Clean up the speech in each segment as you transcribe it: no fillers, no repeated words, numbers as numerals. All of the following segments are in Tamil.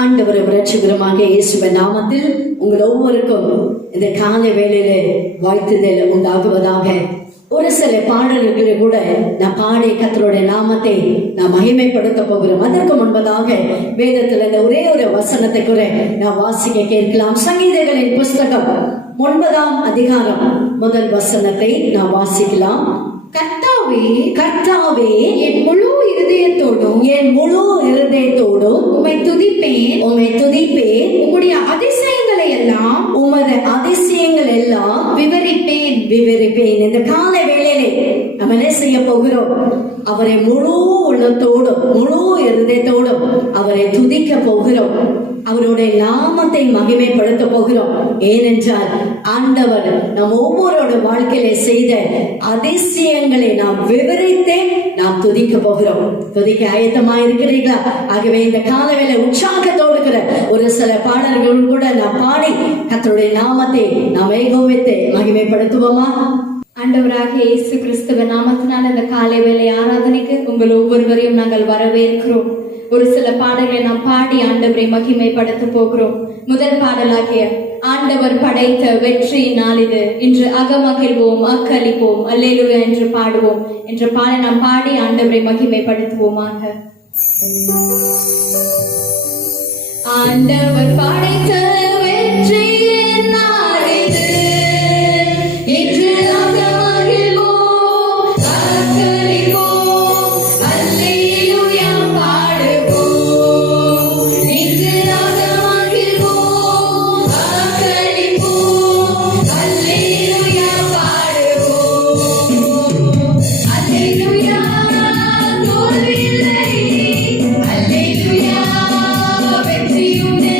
ஆண்டவர் இரட்சகருமாக இயேசுவின் நாமத்தில் உங்கள் ஒவ்வொருக்கும் இந்த காலை வேளையிலே வாழ்த்துதல் உண்டாகுவதாக. ஒரு சில பாடல்களை கூட நான் பாடி கர்த்தருடைய நாமத்தை நான் மகிமைப்படுத்த போகிறோம். அதற்கு முன்பதாக வேதத்துல இந்த ஒரே ஒரு வசனத்தை கூட நான் வாசிக்க கேட்கலாம். சங்கீதங்களின் புஸ்தகம் 9ஆம் அதிகாரம் முதல் வசனத்தை நான் வாசிக்கலாம். கர்த்தாவே, கர்த்தாவே, என் முழு இருதயத்தோடும் உம்மை துதிப்பேன். உம்முடைய அதிசயங்களை எல்லாம் விவரிப்பேன். இந்த காலை வேளையிலே நம்ம என்ன செய்ய போகிறோம்? அவரை முழு உள்ளத்தோடும் முழு இருதயத்தோடும் அவரை துதிக்க போகிறோம். அவருடைய நாமத்தை மகிமைப்படுத்த போகிறோம். ஏனென்றால் ஆண்டவர் நம் ஒவ்வொருவரோட வாழ்க்கையில செய்த அதிசயங்களை நாம் விவரித்தே நாம் துதிக்க போகிறோம். துதிக்க ஆயத்தமா இருக்கிறீர்களா? ஆகவே இந்த காலவேளை உற்சாகத்தோடு இருக்கிற ஒரு சில பாடல்கள் கூட நாம் பாடி கர்த்தருடைய நாமத்தை நாம் ஏகோபித்து மகிமைப்படுத்துவோமா? ஆண்டவராகிய இயேசு கிறிஸ்துவின் நாமத்தினால் இந்த காலை வேளை ஆராதனைக்கு உங்கள் ஒவ்வொருவரையும் நாங்கள் வரவேற்கிறோம். ஒரு சில பாடல்களை நாம் பாடி ஆண்டவரை மகிமைப்படுத்த போகிறோம். முதல் பாடலாகிய ஆண்டவர் படைத்த வெற்றியின் நாள் இது, இன்று அகமகிழ்வோம், அக்களிப்போம், அல்லேலூயா என்று பாடுவோம் என்ற பாடலை நாம் பாடி ஆண்டவரை மகிமைப்படுத்துவோமாக. ஆண்டவர் படைத்த வெற்றியின் நாள் இது, இன்று அகமகிழ்வோம், அக்களிப்போம், அல்லேலூயா பாடுவோம். இன்று அகமகிழ்வோம், அக்களிப்போம், அல்லேலூயா பாடுவோம். அல்லேலூயா தோல்வியில்லை, அல்லேலூயா வெற்றியுண்டு,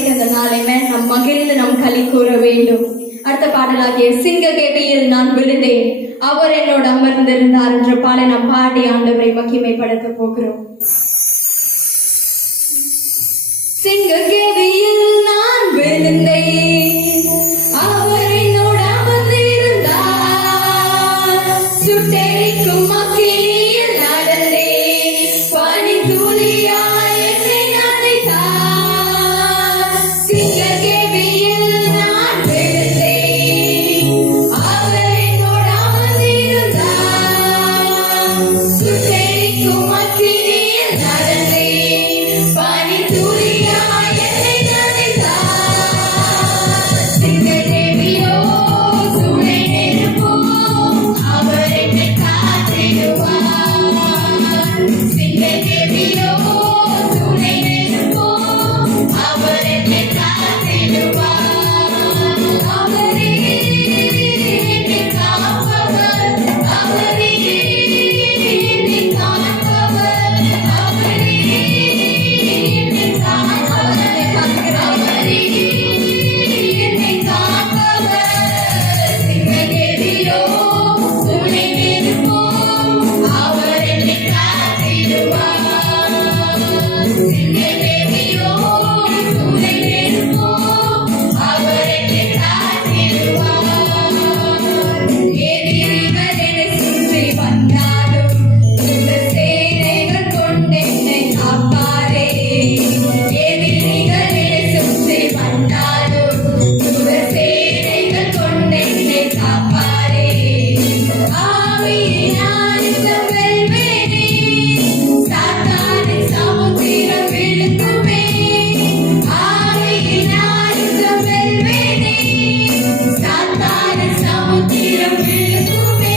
ஆராதனைக்கு அந்த நாளைமே நாம் மகிழ்ந்து நாம் களி கூற வேண்டும். அடுத்த பாடலாகிய சிங்ககேபியில் நான் விழுந்தேன், அவர் என்னோடு அமர்ந்திருந்தார் என்ற பாடலை நாம் பாடி ஆண்டவரை மகிமைப்படுத்த போகிறோம். சிங்ககேபியில் நான் விழுந்தேன், அவர் என்னோடு அமர்ந்திருந்தார். சுட்டெரிக்கும் அக்கினியில் நடந்தேன், பனித்துளியாய் என்னை நனைத்தார். சிங்ககேபியில் நான் விழுந்தேன், அவர் என்னோடு அமர்ந்திருந்தார். சுட்டெரிக்கும் அக்கினியில் நடந்தேன், பனித்துளியாய் என்னை நனைத்தார். சிங்ககேபியோ துணை நெருப்போ, அவர் என்னை காத்திடுவார். சிங்ககேபியோ துணை நெருப்போ, அவர் என்னை காத்திடுவார். அவரே என்னை காப்பவர், அவரே என்னை காப்பவர், அவரே என்னை காப்பவர், அவரே என்னை காப்பவர். சிங்ககேபியோ துணை நெருப்போ, அவர் என்னை காத்திடுவார். சிங்ககேபியோ துணை நெருப்போ, அவர் என்னை காத்திடுவார். எதிரிகள் என்னை சுற்றி வந்தாலும், யுத்த சேனைகள் கொண்டென்னை காப்பாரே. எதிரிகள் என்னை சுற்றி வந்தாலும், யுத்த சேனைகள் கொண்டென்னை காப்பாரே. ஆவியினால் வெல்வேனே, சாத்தானின் சமுத்திரம் விழுங்குமே. ஆவியினால் வெல்வேனே, சாத்தானின் சமுத்திரம் விழுங்குமே.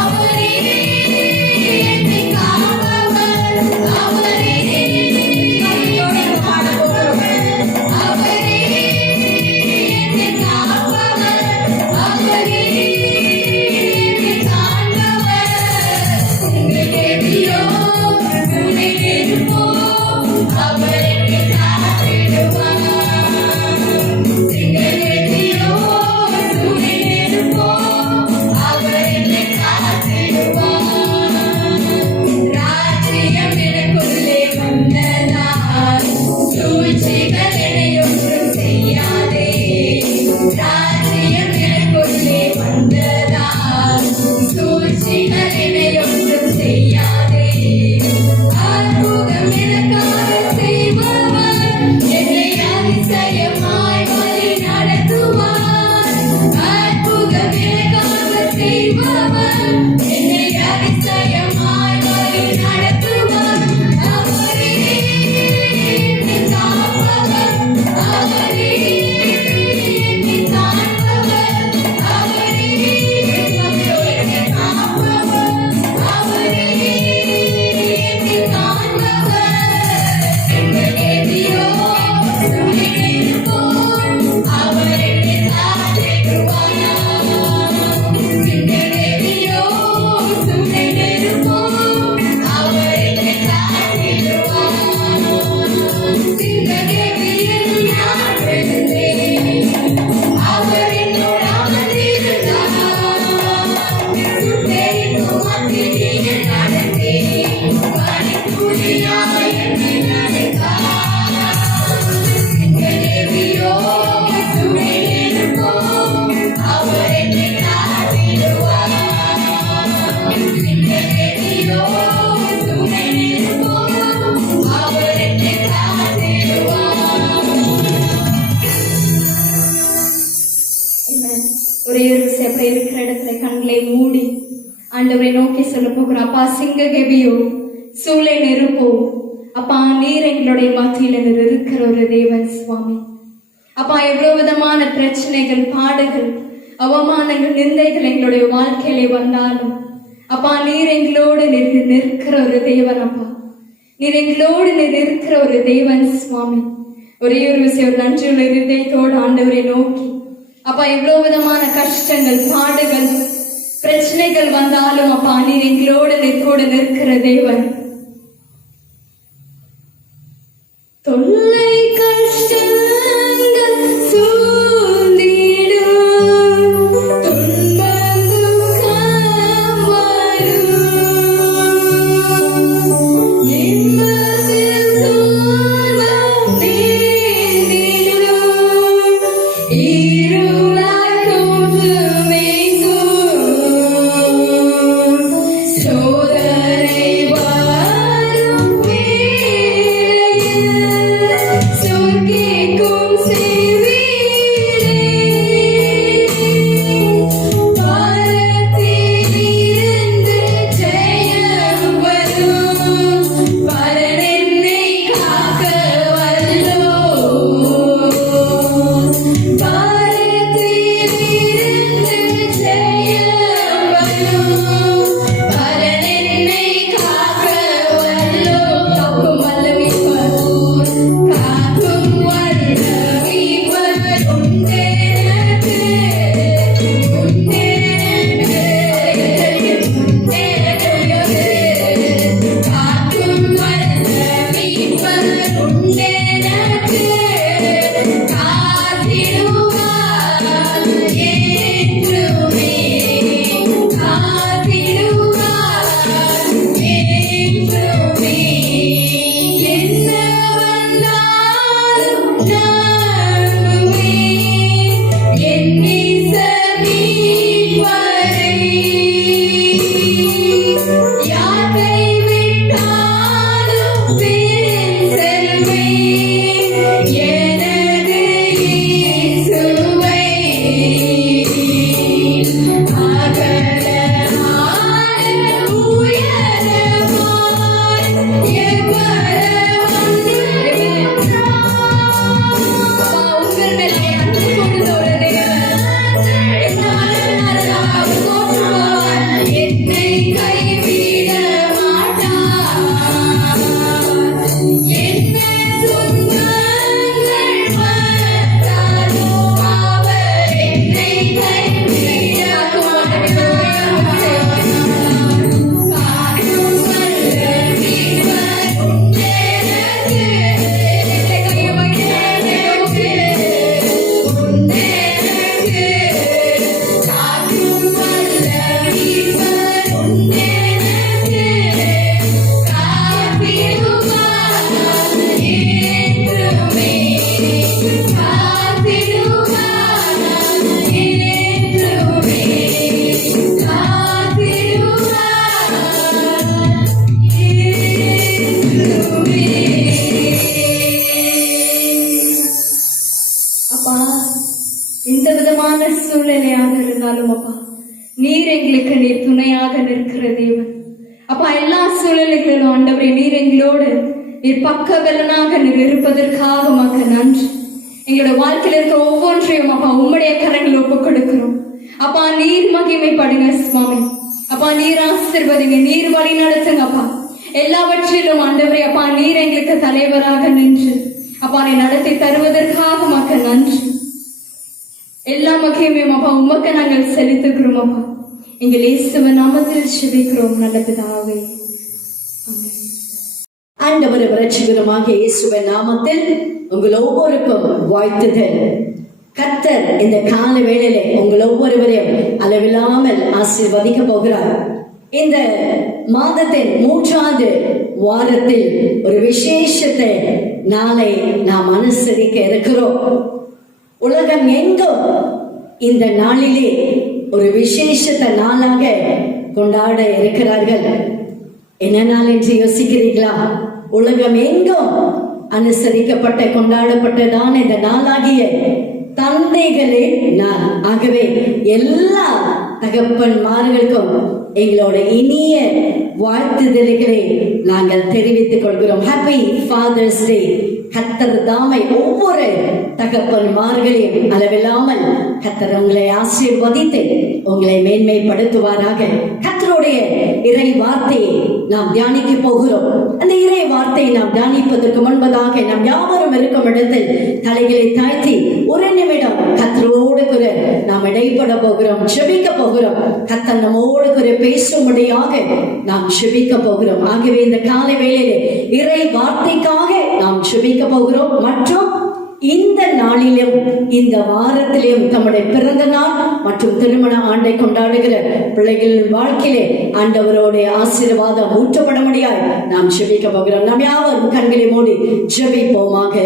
அவரே என்னை காப்பவர், அவரே என்னை பாடப்போகிறவர். அவரே என்னை காப்பவர், அவரே என்னை காண்பவர். சிங்ககேபியோ துணை நெருப்போ, அவர் என்னை காத்திடுவார். சிங்ககேபியோ துணை நெருப்போ, அவர் என்னை காத்திடுவார். ராஜ்யம் எனக்குள்ளே வந்ததால், சூழ்ச்சிகள் என்னை ஒன்றும் செய்யாதே. ராஜ்யம் எனக்குள்ளே வந்ததால், சூழ்ச்சிகள் என்னை ஒன்றும் செய்யாதே. அற்புதம் எனக்காக செய்பவர், என்னை அதிசயமாய் வழி நடத்துவார். அற்புதம் எனக்காக செய்பவர், என்னை அதிசயமாய் வழி நடத்துவார். அவரே என்னை காப்பவர், அவரே என்னை காண்பவர், அவரே என்னை காப்பவர், அவரே என்னை காண்பவர். சிங்ககேபியோ துணை நெருப்போ, அவர் என்னை காத்திடுவார். சிங்ககேபியோ துணை நெருப்போ, அவர் என்னை காத்திடுவார். சிங்ககேபியில் நான் விழுந்தேன், அவர் என்னோடு அமர்ந்திருந்தார். சுட்டெரிக்கும் அக்கினியில் நடந்தேன், பனித்துளியாய் என்னை நனைத்தார். சிங்ககேபியோ துணை நெருப்போ, அவர் என்னை காத்திடுவார். சிங்ககேபியோ துணை நெருப்போ, அவர் என்னை காத்திடுவார். Amen. ஒரே ஒரு விஷயம், அப்படி இருக்கிற இடத்துல கண்களை மூடி ஆண்டவரை நோக்கி சொல்ல போகிறோம். அப்பா, சிங்ககேபியோ சூளை நெருப்போ, அப்பா நீர் எங்களுடைய மத்தியில் இருக்கிற ஒரு தேவன் சுவாமி. அப்பா, எவ்வளவு விதமான பிரச்சனைகள், பாடுகள், அவமானங்கள், நிந்தைகள் எங்களுடைய வாழ்க்கையிலே வந்தாலும் அப்பா நீர் எங்களோடு நிற்கிற ஒரு தேவன். அப்பா நீர் எங்களோடு இருக்கிற ஒரு தேவன் சுவாமி. ஒரே ஒரு விஷயம், ஒரு நன்றியுள்ள இருதயத்தோடு ஆண்டவரை நோக்கி அப்பா எவ்வளவு விதமான கஷ்டங்கள், பாடுகள், பிரச்சனைகள் வந்தாலும் அப்பா நீர் எங்களோடு நிற்கிற தேவன். தொல்லை கஷ்டம் இருந்தாலும் அப்பா நீர் எங்களுக்கு நீர் துணையாக நிற்கிற தேவன். அப்பா எல்லா சூழ்நிலைகளிலும் ஆண்டவரே நீர் எங்களோடு நீர் பக்கபலனாக நீர் இருப்பதற்காக உமக்கு நன்றி. எங்களோட வாழ்க்கையில் இருக்க ஒவ்வொன்றையும் அப்பா உம்முடைய கரங்களில் ஒப்புக் கொடுக்கிறோம். அப்பா நீர் மகிமைப்படுங்க சுவாமி. அப்பா நீர் ஆசீர்வதிங்க, நீர் வழி நடத்துங்க அப்பா. எல்லாவற்றிலும் ஆண்டவரே அப்பா நீர் எங்களுக்கு தலைவராக நின்று அப்பா நீ நடத்தி தருவதற்காக உமக்கு நன்றி. எல்லா மகிமையும் அப்பா உமக்கு நாங்கள் செலுத்துகிறோம் அப்பா. எங்கள் இயேசுவின் நாமத்தில் ஜெபிக்கிறோம் நல்ல பிதாவே. ஆமென். ஆண்டவர் இரட்சகருமாக இயேசுவின் நாமத்தில் உங்கள் ஒவ்வொருக்கும் வாழ்த்துதல். கர்த்தர் இந்த கால வேளையிலே உங்கள் ஒவ்வொருவரையும் அளவில்லாமல் ஆசீர்வதிக்க போகிறார். இந்த மாதத்தின் 3வது வாரத்தில் ஒரு விசேஷத்தை நாளை நாம் அனுசரிக்க இருக்கிறோம். உலகம் எங்கும் இந்த நாளிலே ஒரு விசேஷத்தை நாளாக கொண்டாட இருக்கிறார்கள். என்ன நாள் என்று யோசிக்கிறீர்களா? உலகம் எங்கும் அனுசரிக்கப்பட்ட கொண்டாடப்பட்டதான இந்த நாளாகிய தந்தைகளே நாள். ஆகவே எல்லா தகப்பன்மார்களுக்கும் எங்களோட இனிய வாழ்த்துதல்களை நாங்கள் தெரிவித்துக் கொள்கிறோம். ஹாப்பி ஃபாதர்ஸ் டே. கர்த்தர் தாமை ஒவ்வொரு தகப்பன்மார்களையும் அளவில்லாமல் கர்த்தர் உங்களை ஆசீர்வதித்து உங்களை மேன்மைப்படுத்துவாராக. கர்த்தருடைய இறை வார்த்தையை நாம் தியானிக்க போகிறோம். அந்த இறை வார்த்தையை நாம் தியானிப்பதற்கு முன்பதாக நாம் யாவரும் இருக்கும் இடத்தில் தலைகளை தாழ்த்தி ஒரு நிமிடம் கர்த்தரோடு கூட நாம் இடைப்பட போகிறோம், ஜெபிக்க போகிறோம். கர்த்தர் நம்மோடு கூட பேசும்படியாக நாம் ஜெபிக்க போகிறோம். ஆகவே இந்த காலை வேளையிலே இறை வார்த்தைக்காக நாம் ஜெபிக்க போகிறோம். மற்றும் இந்த நாளிலும் இந்த வாரத்திலும் தம்முடைய பிறந்த நாள் மற்றும் திருமண ஆண்டை கொண்டாடுகிற பிள்ளைகளின் வாழ்க்கையிலே ஆண்டவரோடைய ஆசீர்வாதம் ஊற்றப்பட முடியாது நாம் ஜெபிக்க போகிறோம். நாம் யாவரும் கண்களை மூடி ஜெபிப்போமாக.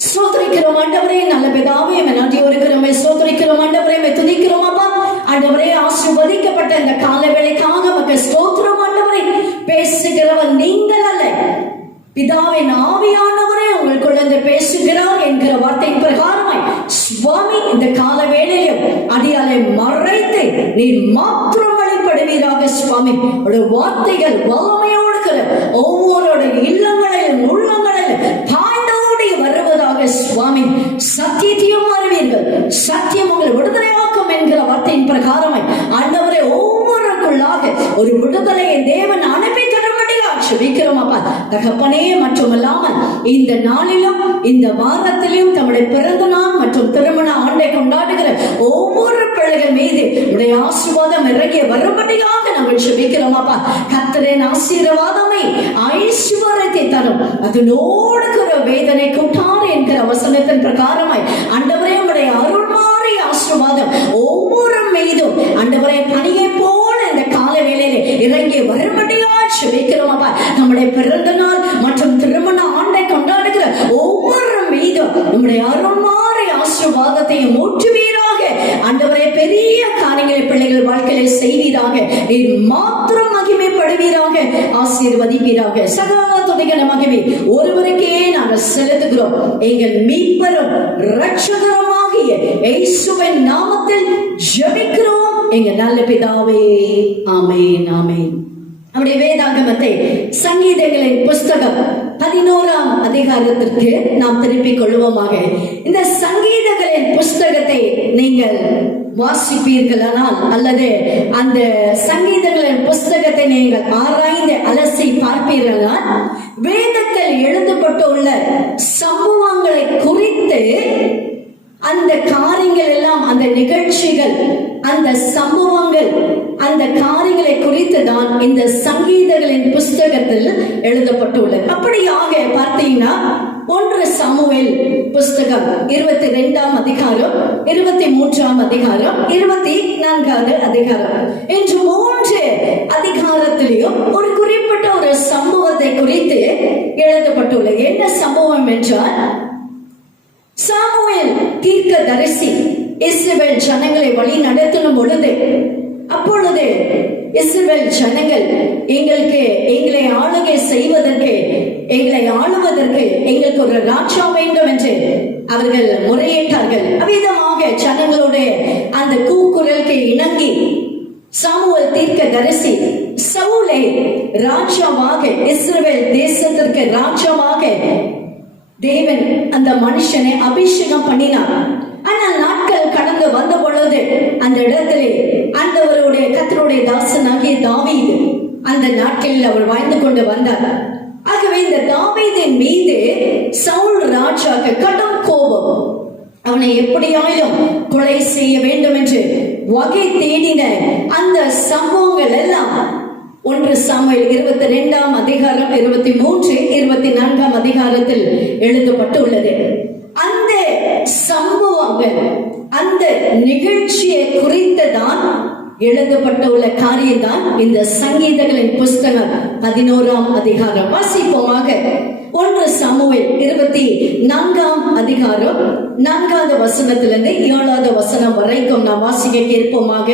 ஸ்தோத்திரிக்கிறோம் ஆண்டவரே, நல்ல பிதாவே, நன்றி இருக்கிறோமே. ஸ்தோத்திரிக்கிறோம் ஆண்டவரே, துதிக்கிறோம் அப்பா. ஆண்டவரே ஆசீர்வதிக்கப்பட்ட இந்த கால வேளைக்காக மக்கள் ஸ்தோத்திரம் ஆண்டவரே. பேசுகிறவன் நீங்கள் அல்ல, பிதாவின் ஆவியானவரே உங்கள் குழந்தை பேசுகிறார் என்கிற வார்த்தையின் பிரகாரமாய் சுவாமி இந்த கால வேளையிலும் அடியாலை மறைத்து நீர் மாத்திரம் வழிபடுவீராக சுவாமி. ஒரு வார்த்தைகள் வல்லமையோடு ஒவ்வொரு இல்லங்களிலும் உள்ளங்களிலும் பாய்ந்தோடி வருவதாக சுவாமி. சத்தியத்தையும் அறிவீர்கள், சத்தியம் உங்களை விடுதலையாக்கும் என்கிற வார்த்தையின் பிரகாரமாய் ஆண்டவரை ஒவ்வொருக்குள்ளாக ஒரு விடுதலையை தேவன் அனுப்பி ஜெபிக்கிறோம் அப்பா தகப்பனே. மட்டுமல்லாமல் இந்த நாளிலும் இந்த வாரத்திலும் தம்முடைய பிறந்த நாள் மற்றும் திருமண ஆண்டை கொண்டாடுகிற ஒவ்வொரு பிள்ளைகள் மீது உடைய ஆசீர்வாதம் இறங்கிய வரும்படியாக நாங்கள் ஜெபிக்கிறோம் அப்பா. கர்த்தரின் ஆசீர்வாதமே ஐஸ்வர்யத்தை தரும், அதனோடு வேதனை கூட்டார் என்கிற வசனத்தின் பிரகாரமாய் ஆண்டவரே உடைய அருள்மாறி ஆசீர்வாதம் ஒவ்வொரு மீதும் ஆண்டவரே பணியை போல இந்த கால வேளையிலே இறங்கி வரும்படியாக ஜெபிக்கிறோம் அப்பா. நம்முடைய பிறந்த நாள் மற்றும் திருமண ஆண்டை கொண்டாடுகிற ஒவ்வொரு மீதும் நம்முடைய அருள்மாறி ஆசீர்வாதத்தையும் ஊற்றுவீராக. ஆண்டவரே பெரிய காரியங்களை பிள்ளைகள் வாழ்க்கையில செய்வீராக. நீர் மாத்திரம் மகிமைப்படுவீராக, ஆசீர்வதிப்பீராக. சகல துதிக்கிற மகிமை ஒருவருக்கே நாங்கள் செலுத்துகிறோம். எங்கள் மீட்பரும் இரட்சகருமாகிய இயேசுவின் நாமத்தில் ஜெபிக்கிறோம் எங்கள் நல்ல பிதாவே. ஆமென், ஆமென். நம்முடைய வேதாகமத்தை சங்கீதங்களின் புஸ்தகம் 11ஆம் அதிகாரத்திற்கு நாம் திருப்பிக் கொள்வோமாக. இந்த சங்கீதங்களின் புஸ்தகத்தை நீங்கள் வாசிப்பீர்களானால் அல்லது அந்த சங்கீதங்களின் புஸ்தகத்தை நீங்கள் ஆராய்ந்து அலசி பார்ப்பீர்களால் வேதத்தில் எழுதப்பட்டுள்ள சம்பவங்களை குறித்து அந்த காரியங்கள் எல்லாம், அந்த நிகழ்ச்சிகள், அந்த சம்பவங்கள், அந்த காரியங்களை குறித்து தான் இந்த சங்கீதங்களின் புஸ்தகத்தில் எழுதப்பட்டுள்ளது. அப்படியாக பார்த்தீங்கன்னா 1 சாமுவேல் புஸ்தகம் 22ஆம் அதிகாரம், 23ஆம் அதிகாரம், 24வது அதிகாரம் என்று 3 அதிகாரத்திலேயும் ஒரு குறிப்பிட்ட ஒரு சம்பவத்தை குறித்து எழுதப்பட்டுள்ளது. என்ன சம்பவம் என்றால், சாமுவேல் தீர்க்கதரிசி இஸ்ரவேல் ஜனங்களை வழி நடத்தும் பொழுது அப்பொழுது இஸ்ரவேல் ஜனங்கள் எங்களை ஆளுகை செய்வதற்கு, எங்களை ஆளுவதற்கு எங்களுக்கு ஒரு ராஜா வேண்டும் என்று அவர்கள் முறையிட்டார்கள். அவ்விதமாக ஜனங்களுடைய அந்த கூக்குரலுக்கு இணங்கி சாமுவேல் தீர்க்கதரிசி சவுலை ராஜாவாக, இஸ்ரவேல் தேசத்திற்கு ராஜாவாக தேவன் அந்த மனுஷனை அபிஷேகம் பண்ணினார். ஆனால் நாட்கள் கடந்து வந்த பொழுது அந்த இடத்திலே ஆண்டவருடைய கர்த்தருடைய தாசனாகிய தாவீது அந்த நாட்களில் அவர் வாழ்ந்து கொண்டு வந்தார். ஆகவே இந்த தாவீதின் மீது சவுல் ராஜாக்கு கடும் கோபம். அவனை எப்படியாயிலும் கொலை செய்ய வேண்டும் என்று வகை தேடின அந்த சம்பவங்கள் எல்லாம் 1 சாமுவேல் 22 அதிகாரம் 23, 24 அதிகாரத்தில் எழுதப்பட்டுள்ளது. அந்த சம்பவங்கள், அந்த நிகழ்ச்சியை குறித்துதான் எழுதப்பட்டுள்ள காரியம்தான் இந்த சங்கீதங்களின் புஸ்தகம் 11 அதிகாரம். வாசிப்போமாக. 1 சாமுவேல் 24 அதிகாரம் 4வது வசனத்திலிருந்து 7வது வசனம் வரைக்கும் நாம் வாசிக்க கேட்போமாக.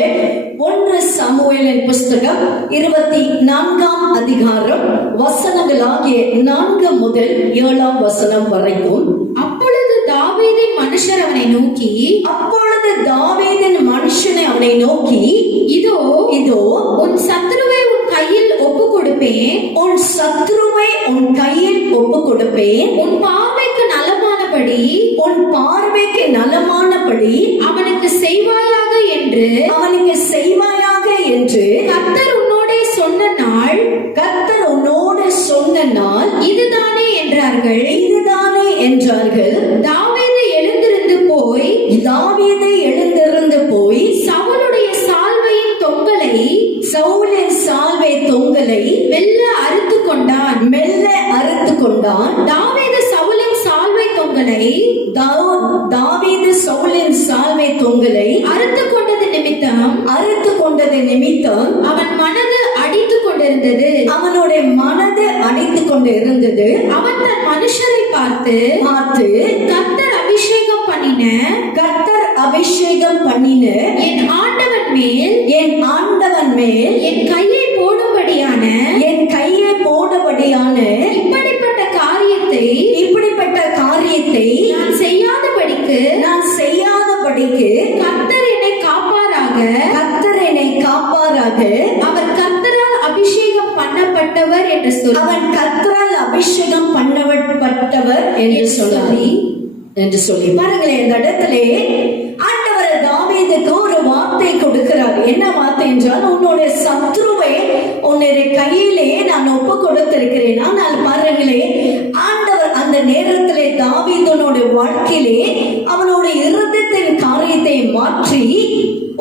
1 சாமுவேலின் புஸ்தகம் 24 அதிகாரம் வசனங்களாகிய 4 முதல் 7 வசனம் வரைக்கும். அப்பொழுது தாவீதின் மனுஷர் அவனை நோக்கி, அவனை நோக்கி, இதோ இதோ உன் சத்துருவை உன் கையில் ஒப்பு கொடுப்பேன், உன் சத்துருவை உன் கையில் ஒப்பு கொடுப்பேன், உன் பார்வைக்கு நலமானபடி அவனுக்கு செய்வாயாக என்று கர்த்தர் உன்னோடே சொன்ன நாள் இதுதானே என்றார்கள். தாவீது எழுந்திருந்து போய் சவுலுடைய சால்வையின் தொங்கலை மெல்ல அறுத்து கொண்டான். தாவீது சவுலின் சால்வை தொங்கலை அறுத்து கொண்டது நிமித்தம் அவன் மனது அடித்துக் கொண்டிருந்தது. அவன் தன் மனுஷரை பார்த்து கர்த்தர் அபிஷேகம் பண்ணின என் ஆண்டவன் மேல் என் கையை போடும்படியான இப்படிப்பட்ட காரியத்தை நான் செய்யாதபடிக்கு கர்த்தர் என்னை காப்பாராக. அவர் கர்த்தரால் அபிஷேகம் பண்ணப்பட்டவர் என்று சொல்லி பாருங்களேன். இந்த இடத்திலே ஆண்டவர் தாவீதுக்கு ஒரு வார்த்தை கொடுக்கிறார். என்ன வார்த்தை என்றால், உன்னுடைய சத்ருவை உன்னுடைய கையிலே நான் ஒப்பு கொடுத்திருக்கிறேன். ஆனால் பாருங்களே, ஆண்டவர் அந்த நேரத்திலே தாவீதுனுடைய வாழ்க்கையிலே அவனுடைய இருதயத்தின் காரியத்தை மாற்றி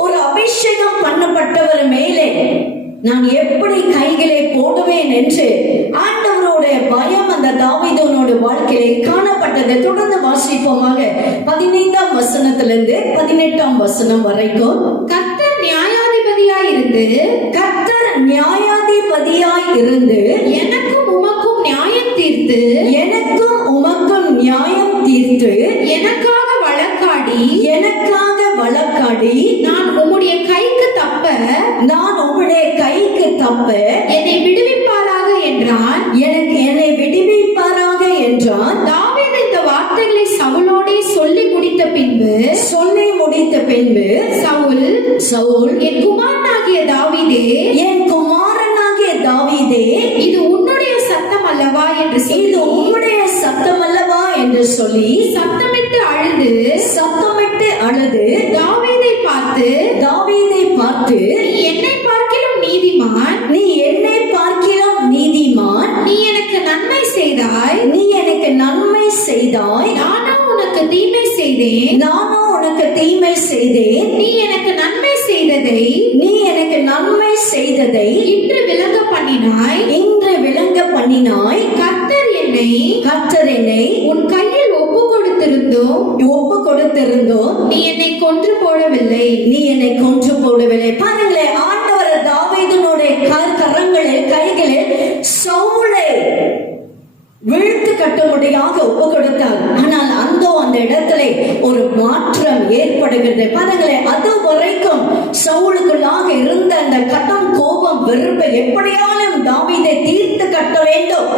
ஒரு அபிஷேகம் பண்ணப்பட்டவர் மேலே நான் எப்படி கைகளை போடுவேன் என்று ஆண்டவருடைய பயம் அந்த தாவீதுனுடைய வாழ்க்கையிலே காணப்பட்டது. தொடர்ந்து வாசிப்போமாக. 15ஆம் வசனத்திலிருந்து 18ஆம் வசனம் வரைக்கும். கர்த்தர் நியாயாதிபதியாய் இருந்து எனக்கும் உமக்கும் நியாயம் தீர்த்து எனக்காக வழக்காடி நான் உம்முடைய கைக்கு தப்ப என்னை விடுவிப்பாராக என்றான். தாவீது இந்த வார்த்தைகளை சவுலோடே சொல்லி முடித்த பின்பு சவுல் என் குமாரனாகிய தாவீதே இது உன்னுடைய சத்தம் அல்லவா என்று சொல்லி சத்தமிட்டு அழுது தாவீதை பார்த்து நீ என்னை பார்க்கிலும் நீதிமான், நீ எனக்கு நன்மை செய்தாய், நானோ உனக்கு தீமை செய்தேன். நீ எனக்கு நன்மை செய்ததை இன்று விளங்க பண்ணினாய். கர்த்தர் என்னை உன் கையில் ஒப்பு கொடுத்திருந்தோம் நீ என்னை கொன்று போடவில்லை. பாருங்களேன், ஆண்டவர் தாவீதுனுடைய கைகளில் சவுலை வீழ்த்து கட்டும்படியாக ஒப்பு கொடுத்தார். ஆனால் அந்த அந்த இடத்துல ஒரு மாற்றம் ஏற்படுகிறது. பாருங்களேன், அது வரைக்கும் சவுலுக்குள்ளாக இருந்த அந்த கடும் கோபம், வெறுப்பை எப்படியாலும் தாவீதை தீர்த்து கட்ட வேண்டும்,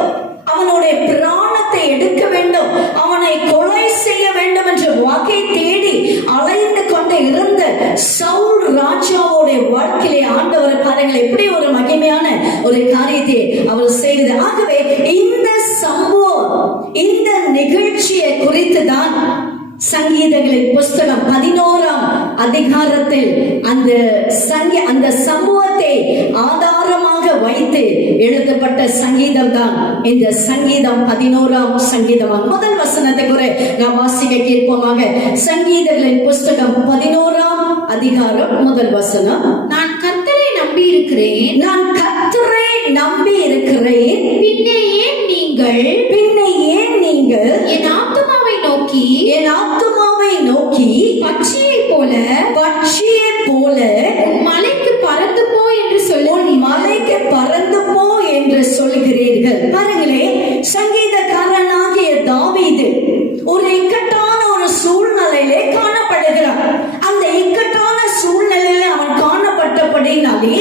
அவனுடைய பிராணத்தை எடுக்க வேண்டும், அவனை கொலை செய்ய வேண்டும் என்ற வகை தேடி அலைந்து கொண்டு இருந்த சவுல் ராஜாவுடைய வாழ்க்கையிலே ஆண்டவர் பாருங்கள் எப்படி ஒரு மகிமையான ஒரு காரியத்தை அவர் செய்தது. ஆகவே இந்த சம்பவம், இந்த நிகழ்ச்சியை குறித்து தான் சங்கீதங்களின் புஸ்தகம் 11ஆம் அதிகாரத்தில் அந்த சம்பவத்தை ஆதாரமாக வைத்து எழுதப்பட்ட சங்கீதம் தான் இந்த சங்கீதம் 11ஆம் சங்கீதம். முதல் வசனத்தை கூட நாம் வாசிக்க கேட்போமாக. சங்கீதங்களின் புஸ்தகம் 11ஆம் அதிகாரம் முதல் வசனம். நான் கர்த்தரை நம்பி இருக்கிறேன், நான் கர்த்தரை நம்பி இருக்கிறேன், பின்னே ஏன் நீங்கள் என் ஆத்துமாவை நோக்கி பட்சியைப் போல மலைக்கு பறந்து போ என்று சொல்கிறீர்கள். பாருங்களே, சங்கீதக்காரனாகிய தாவீது ஒரு இக்கட்டான ஒரு சூழ்நிலையிலே காணப்படுகிறான். அந்த இக்கட்டான சூழ்நிலையில அவன் காணப்பட்டபடினாலே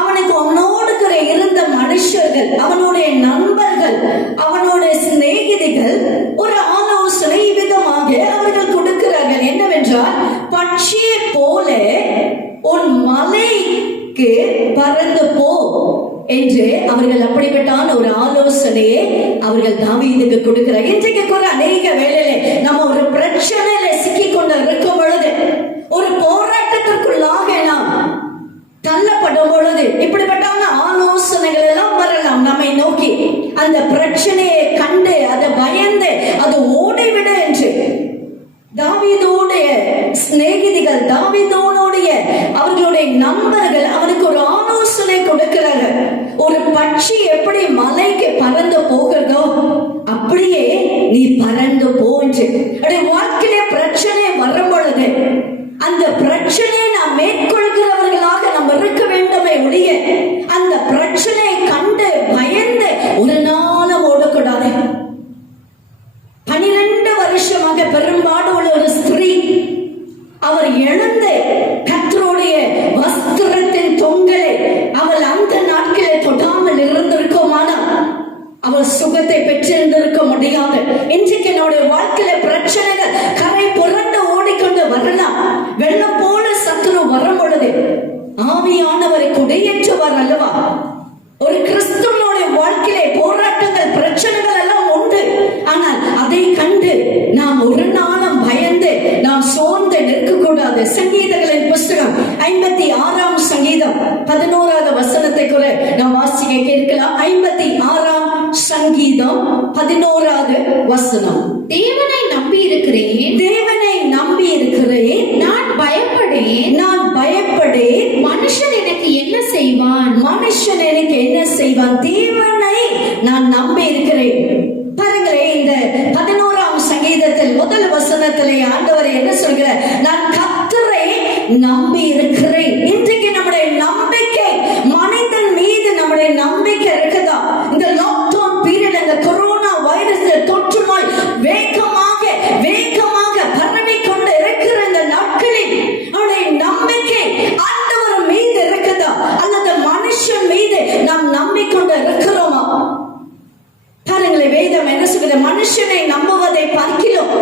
அவனுக்கு அவனோடு இருந்த மனுஷர்கள், அவனுடைய நண்பர்கள், அவனுடைய சிநேகிதிகள் ஒரு ஆலோசனை விதமாக அவர்கள் கொடுக்கிறார்கள். என்னவென்றால், பட்சியை போல உன் மலைக்கு பறந்து போ என்று அவர்கள் அப்படிப்பட்டான ஒரு ஆலோசனையை அவர்கள் தாவீதுக்கு கொடுக்கிறார். இன்றைக்கு கூட அநேக வேளையிலே நம்ம ஒரு பிரச்சனையில சிக்கிக் கொண்டு இருக்கும் பொழுது, ஒரு போராட்டத்திற்குள்ளாக நாம் தள்ளப்படும் பொழுது இப்படிப்பட்டான ஆலோசனைகள் எல்லாம் வரலாம் நம்மை நோக்கி. அந்த பிரச்சனையை கண்டு அதை பயந்து அது ஓடிவிட என்று தாவீதோடைய சிநேகிதிகள், தாவீதோனுடைய அவர்களுடைய நண்பர்கள் அவனுக்கு ஒரு ஆலோசனை கொடுக்கிறார்கள். ஒரு பட்சி எப்படி மலைக்கு பறந்து போகிறதோ அப்படியே நீ பறந்து போன்று. வாழ்க்கையிலே பிரச்சனை வரும் பொழுது அந்த பிரச்சனையை நாம் மேற்கொள்கிறவர்களாக நாம் இருக்க வேண்டுமே ஒழிய அந்த பிரச்சனையை கண்டு பயந்து ஒரு நாளும் ஓடக்கூடாது. 12 வருஷமாக பெரும்பாடு உள்ள ஒரு ஸ்திரீ, அவர் எழுந்து கர்த்தருடைய வஸ்திரத்தின் தொங்கலை அவள் அந்த நாட்களை தொடாமல் இருந்திருக்குமானால் அவள் சுகத்தை பெற்றிருந்திருக்க முடியாது. இன்றைக்கு என்னுடைய வாழ்க்கையில பிரச்சனைகள் கரை புரண்டு ஓடிக்கொண்டு வரலாம். வெள்ளம் போல சத்துரு வரும் பொழுது ஆவியானவரை குடியேற்றுவார் அல்லவா? ஒரு கிறிஸ்துவனுடைய வாழ்க்கையிலே போராட்டங்கள், பிரச்சனைகள் எல்லாம் உண்டு. ஆனால் அதை கண்டு நாம் ஒரு நாளும் பயந்து நாம் சோர்ந்து நிற்க கூடாது. சங்கீதங்களின் புஸ்தகம் 56ஆம் சங்கீதம் 11வது வசனத்தை கூட நாம் வாசிக்க கேட்கலாம். 56ஆம் சங்கீதம் 11வது வசனம். தேவனை நம்பி இருக்கிறேன், நான் பயப்படேன், மனுஷன் எனக்கு என்ன செய்வான்? தேவனை நான் நம்பி இருக்கிறேன். பாருங்களேன், இந்த 11ஆம் சங்கீதத்தில் முதல் வசனத்திலே ஆண்டவர் என்ன சொல்கிறார்? நான் கர்த்தரை நம்பி இருக்கிறேன். இன்றைக்கு நம்முடைய நம்பிக்கை மனிதன் மீது நம்முடைய நம்பிக்கை இருக்குதா? இந்த லாக்டவுன் பீரியட், இந்த கொரோனா வைரஸ் தொற்று நோய் வேகமாக பரவி கொண்டு இருக்கிற இந்த நாட்களில் நம்முடைய நம்பிக்கை ஆண்டவர் மீது இருக்குதா அல்லது மனுஷன் மீது நாம் நம்பிக்கொண்டு இருக்கிறோமா? பாருங்களேன், வேதம் என்ன சொல்கிற? மனுஷனை நம்புவதை பார்க்கிறோம்,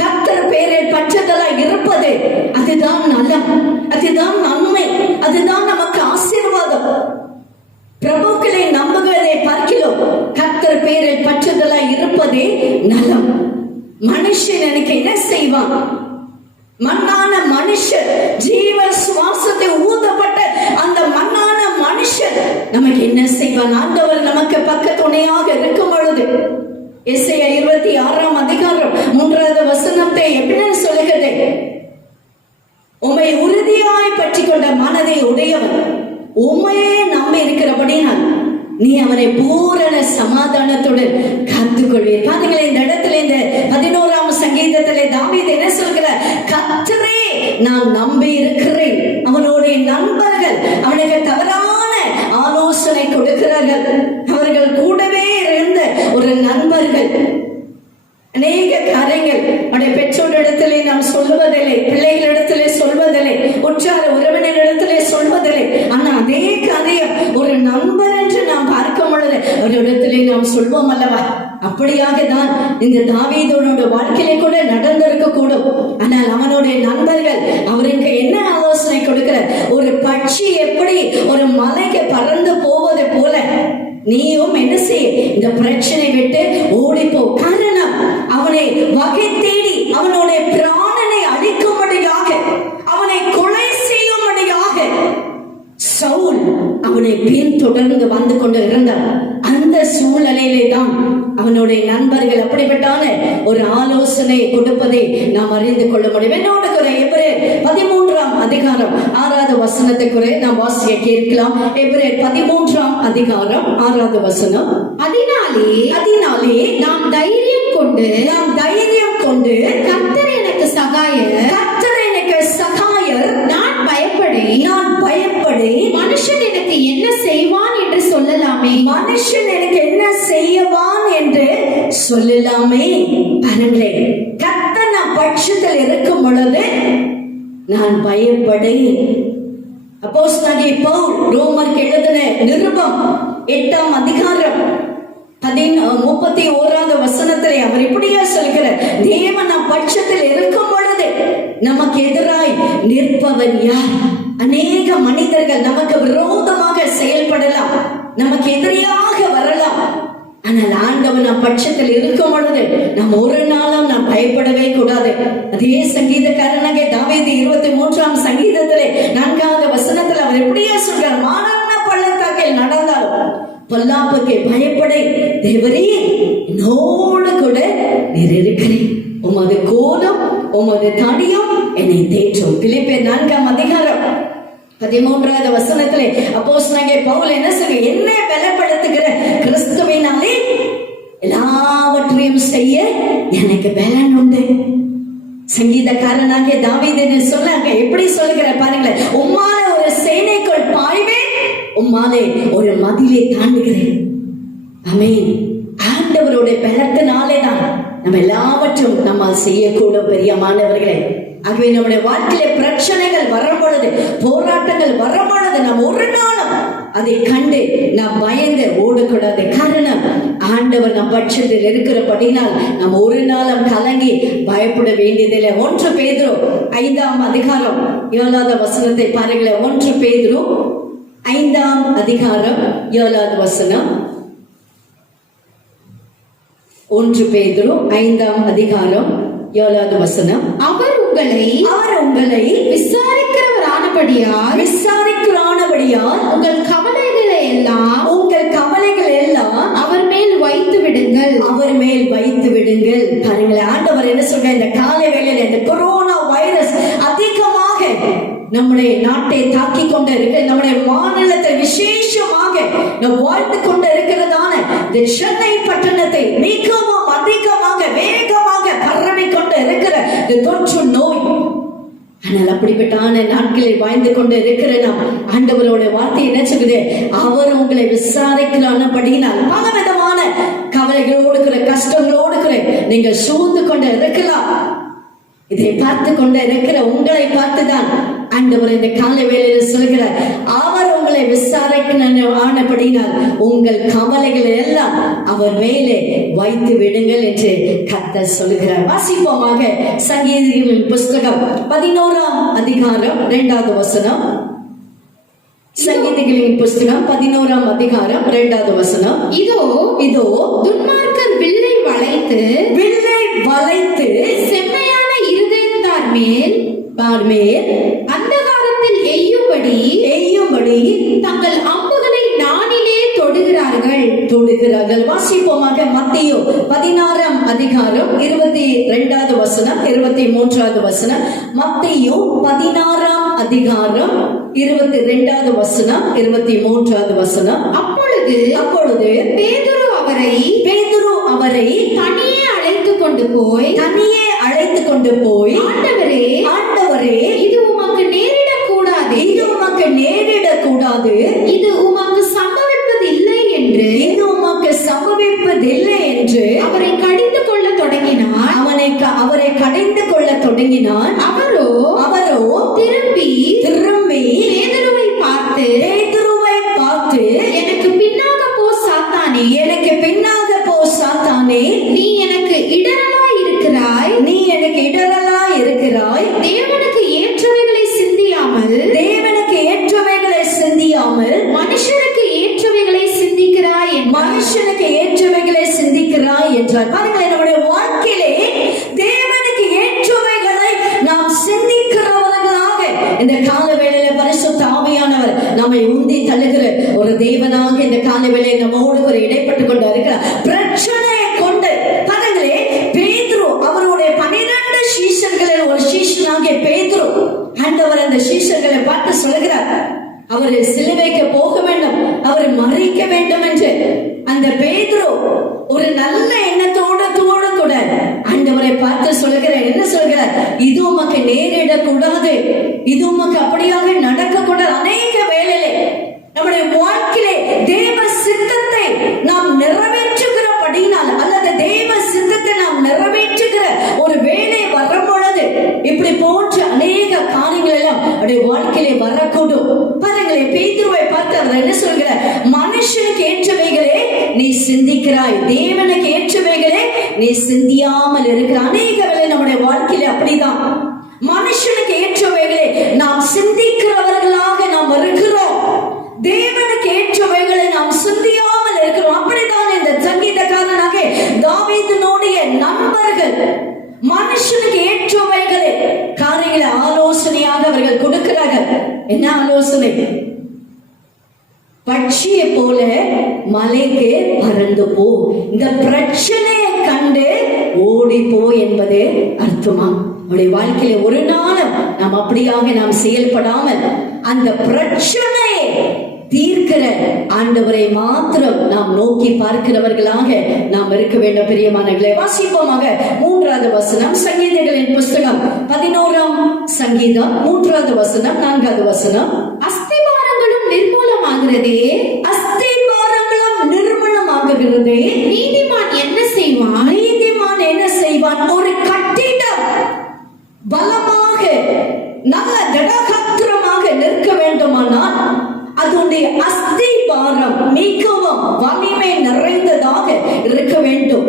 கர்த்தர் பேரில் பற்றுதலாய் இருப்பது அதுதான் நலம், அதுதான் நன்மை, அதுதான் நமக்கு ஆசீர்வாதம். பிரபுக்களை நம்புவதை பார்க்கிறோம், கர்த்தர் பேரில் பற்றுதலாய் இருப்பதே நலம். மனுஷன் எனக்கு என்ன செய்வான்? மண்ணான மனுஷன், ஜீவ சுவாசத்தை ஊதப்பட்ட அந்த மண்ணான மனுஷன் நமக்கு என்ன செய்வான்? ஆண்டவர் நமக்கு பக்க துணையாக இருக்கும் பொழுது எசேயா 26ஆம் அதிகாரம் 3வது வசனத்தை எப்படி சொல்லுகிறது? உம்மை உறுதியாய் பற்றி கொண்ட மனதை உடையவன், உம்மையே நம்பி இருக்கிறபடினால் நீ அவனை பூரண சமாதானத்துடன் காத்துக்கொள்வீர். பாத்தீங்களா, இந்த இடத்துல இந்த 11ஆம் சங்கீதத்திலே தாவீது என்ன சொல்கிறார்? கர்த்தரே நான் நம்பி இருக்கிறேன். அவனுடைய நண்பர்கள் அவனுக்கு தவறான ஆலோசனை கொடுக்கிறார்கள். அவர்கள் கூடவே இருந்த ஒரு நண்பர்கள் அநேக காரியங்கள் மக்களிடத்திலே நாம் சொல்லுவதில்லை, பிள்ளைகளிடத்திலே சொல்வதில்லை, உற்றார உறவினரிடத்திலே சொல்வதில்லை. ஆனா அதே காரியம் ஒரு நண்பர் என்று நாம் பார்க்கும் பொழுது அவரிடத்திலே நாம் சொல்வோம் அல்லவா? அப்படியாக தான் இந்த தாவீதோட வாழ்க்கையிலே கூட நடந்திருக்க கூடும். ஆனால் அவனுடைய நண்பர்கள் அவருக்கு என்ன ஆலோசனை கொடுக்கிற, ஒரு பட்சி எப்படி ஒரு மலைக்கு பறந்து போவது போல நீயும் என்ன செய்ய, இந்த பிரச்சனை விட்டு ஓடிப்போ. காரணம், அவனை வகை தேடி அவனுடைய பிராணனை அழிக்கும்படியாக, அவனை கொலை செய்யும்படியாக சவுல் அவனை பின்தொடர்ந்து வந்து கொண்டு இருந்தார். அந்த சூழ்நிலையிலே தான் அவனுடைய நண்பர்கள் அப்படிப்பட்டான ஒரு ஆலோசனை கொடுப்பதை நாம் அறிந்து கொள்ள முடியும். என்னோட குறை எபிரேயர் 13ஆம் அதிகாரம் 6வது வசனத்தை குறை நாம் வாசிக்க கேட்கலாம். எபிரேயர் 13ஆம் அதிகாரம் 6வது வசனம். அதனாலே நாம் தைரியம் கொண்டு கர்த்தர் எனக்கு சகாயர், நான் பயப்படே மனுஷன் எனக்கு என்ன செய்வான் என்று சொல்லலாமே. மனுஷன் எனக்கு என்ன செய்வான் என்று சொல்லலாமே. பாருங்களேன், கர்த்தர் நம் பட்சத்தில் இருக்கும் பொழுது நான் பயப்படேன். அப்போஸ்தலனாகிய பவுல் ரோமருக்கு எழுதின நிருபம் 8ஆம் அதிகாரம் 31வது வசனத்திலே அவர் இப்படியே சொல்கிறார், தேவன் நம் பட்சத்தில் இருக்கும் பொழுது நமக்கு எதிராய் நிற்பவன் யார்? அநேக மனிதர்கள் நமக்கு விரோதமாக செயல்படலாம், நமக்கு எதிரியாக வரலாம். ஆனால் ஆண்டவன் நம் பட்சத்தில் இருக்கும் பொழுது நாம் ஒரு நாளும் நாம் பயப்படவே கூடாது. அதே சங்கீதக்காரனாகிய தாவீது 23ஆம் சங்கீதத்திலே 4வது வசனத்தில் அவர் எப்படியே சொல்றார், மரண பள்ளத்தாக்கில் நடந்தாலும் பொல்லாப்புக்கு பயப்படை, தேவரே என்னோடு கூட நீர் இருக்கிறேன், உமது கோலும் உமது தடியும் என்னை தேற்றும். பிலிப்பியர் 4ஆம் அதிகாரம் 13வது வசனத்திலே அப்போஸ்தலனாகிய பவுல் என்ன சொல்ற, என்னை பலப்படுத்துகிற கிறிஸ்துவினாலே எல்லாவற்றையும் செய்ய எனக்கு பலன் உண்டு. சங்கீதக்காரனாகிய தாவீது சொன்னாங்க, எப்படி சொல்லுகிற பாருங்களேன், உம்மால ஒரு சேனைக்குள் பாய்வேன், உம்மாலே ஒரு மதிலை தாண்டுகிறேன். ஆமென். ஆண்டவருடைய பலத்தினாலே தான் நம்ம எல்லாவற்றும் நம்ம செய்யக்கூடும் பெரியமானவர்களே. ஆகவே நம்முடைய வாழ்க்கையில பிரச்சனைகள் வரும் பொழுது, போராட்டங்கள் வரும் பொழுது நாம் ஒரு நாளும் அதை கண்டு நாம் பயந்து ஓடக்கூடாது. காரணம், ஆண்டவர் நம் பட்சத்தில் இருக்கிறபடினால் நாம் ஒரு நாளும் கலங்கி பயப்பட வேண்டியதில்லை. 1 பேதுரு 5ஆம் அதிகாரம் 7வது வசனத்தை பாருங்களேன். 1 பேதுரு 5ஆம் அதிகாரம் 7வது வசனம். 1 பேதுரு 5ஆம் அதிகாரம் 7வது வசனம். அவர் உங்களை விசாரிக்கிறவரானபடியால் உங்கள் கவலைகளை எல்லாம் அவர் மேல் வைத்து விடுங்கள். பாருங்களேன், ஆண்டவர் என்ன சொல்ற, இந்த காலை வேளையில இந்த கொரோனா வைரஸ் அதிகமாக நம்முடைய நாட்டை தாக்கி கொண்டு இருக்கு, நம்முடைய மாநிலத்தை விசேஷமாக நாம் வாழ்ந்து கொண்டு இருக்கிறதான இந்த சென்னை பட்டணத்தை மிகவும் அதிகமாக வேகமாக பரவி கொண்டு இருக்கிற இந்த தொற்று நோய். ஆனால் அப்படிப்பட்டான நாட்களில் வாழ்ந்து கொண்டு இருக்கிற நாம் ஆண்டவரோட வார்த்தை என்ன சொல்லுது, அவர் உங்களை விசாரிக்கிறானபடியினால் பல விதமான கவலைகளோடு கஷ்டங்களோடு நீங்கள் சூழ்ந்து கொண்டு இருக்கலாம். இதை பார்த்து கொண்டு இருக்கிற உங்களை பார்த்துதான் ஆண்டவர் இந்த காலை வேளையில் சொல்கிறார், அவர் உங்களை விசாரிக்கிறானபடியினால் உங்கள் கவலைகள் எல்லாம் அவர் மேலே வைத்து விடுங்கள் என்று கர்த்தர் சொல்கிறார். வாசிப்போமாக சங்கீதங்களின் புஸ்தகம் 11ஆம் அதிகாரம் 2வது வசனம். சங்கீதங்களின் புஸ்தகம் 11ஆம் அதிகாரம் 2வது வசனம். இதோ துன்மார்க்கர் வில்லை வளைத்து செம்மையான இருதயத்தார் மேல் அந்தகாரத்தில் எய்யும்படி தங்கள் அம்புகளை நானிலே தொடுகிறார்கள். வாசிப்போமாக மத்தேயு 16ஆம் அதிகாரம் 22வது வசனம் 23வது வசனம். மத்தேயு 16ஆம் அதிகாரம் 22வது வசனம் 23வது வசனம். அப்பொழுது பேதுரு அவரை தனியே அழைத்துக் கொண்டு போய் ஆண்டவரே இது உமக்கு நேரிடக்கூடாது, இது உமக்கு சம்பவிப்பதில்லை என்று அவரை கடிந்து கொள்ள தொடங்கினார். தொடங்கினான். அவரோ திரும்பி பேதுருவை பார்த்து எனக்கு பின்னாக போ சாத்தானே, எனக்கு பின்னாக போ சாத்தானே, நீ எனக்கு இடரலாய் இருக்கிறாய். தேவனுக்கு ஏற்றவைகளை சிந்தியாமல் மனுஷனுக்கு ஏற்றவைகளை சிந்திக்கிறாய் என்றார். பாருங்கள், நம்முடைய வாழ்க்கையிலே தேவனுக்கு ஏற்றவைகளை நாம் சிந்திக்கிறவர்களாக இந்த கால வேளையில பரிசுத்த ஆவியானவர் நம்மை உந்தி தள்ளுகிற ஒரு தேவனாக இந்த கால வேளையை நம்மோடு ஒரு இடைப்பட்டு கொண்டு இருக்கிறார். பிரச்சனையை கொண்டு பாருங்களே, பேதுரு அவருடைய 12 சீஷர்களில் ஒரு சீஷனாகிய பேதுரு ஆண்டவர் அந்த சீஷர்களை பார்த்து சொல்கிறார், அவர் சிலுவைக்கு போக வேண்டும், அவர் மறிக்க வேண்டும் என்று. அந்த பேதுரு ஒரு நல்ல எண்ணத்தோடு கூட ஆண்டவரை பார்த்து சொல்கிறார், என்ன சொல்கிறார்? இது உமக்கு நேரிடக்கூடாது, இது உமக்கு அப்படியாக நடக்க கூடாது. அநேக வேளையிலே நம்முடைய வாழ்க்கையிலே தேவ சித்தத்தை நாம் நிறைவேற்றுகிறபடினால் அல்லது தேவ சித்தத்தை நாம் நிறைவேற்றுகிற ஒரு வேலை வரும் பொழுது இப்படி போன்ற அநேக காரியங்கள் எல்லாம் நம்முடைய வாழ்க்கையிலே வரக்கூடும். பாருங்களேன், பேதுருவை பார்த்து அவர் என்ன சொல்கிறார்? மனுஷனுக்கு ஏற்றவைகளே நீ சிந்திக்கிறாய், தேவனுக்கு ஏற்றவைகளே நீ சிந்தியாமல் இருக்கிற. அநேக வேளை நம்முடைய வாழ்க்கையில அப்படிதான். மனுஷனுக்கு ஏற்றவைகளே நாம் சிந்திக்கிறவர்களாக நாம் இருக்கிறோம், தேவனுக்கு ஏற்றவைகளை நாம் சிந்தியாமல் இருக்கிறோம். அப்படிதான் இந்த சங்கீதக்காரனாக தாவீதினுடைய நண்பர்கள் மனுஷனுக்கு ஏற்றவைகளை காரியங்களை ஆலோசனையாக அவர்கள் கொடுக்கிறார்கள். என்ன ஆலோசனை? பட்சியை போல மலைக்கு பறந்து போ, இந்த பிரச்சனையை கண்டு ஓடி போ என்பது அர்த்தமா? நம்முடைய வாழ்க்கையில ஒரு நாளும் நாம் அப்படியாக நாம் செயல்படாமல் அந்த பிரச்சனையை தீர்க்கிற ஆண்டவரை மாத்திரம் நாம் நோக்கி பார்க்கிறவர்களாக நாம் இருக்க வேண்டும். பிரியமானவர்களே, வாசிப்போமாக 3வது வசனம், சங்கீதங்களின் புஸ்தகம் 11ஆம் சங்கீதம் 3வது வசனம் 4வது வசனம். அஸ்திபாரங்களும் நிர்மூலமாகிறதே, நீதிமான் என்ன செய்வான்? ஒரு கட்டிடம் பலமாக நல்ல திடகாத்திரமாக நிற்க வேண்டுமானால் அதனுடைய அஸ்திபாரம் மிகவும் வலிமை நிறைந்ததாக இருக்க வேண்டும்.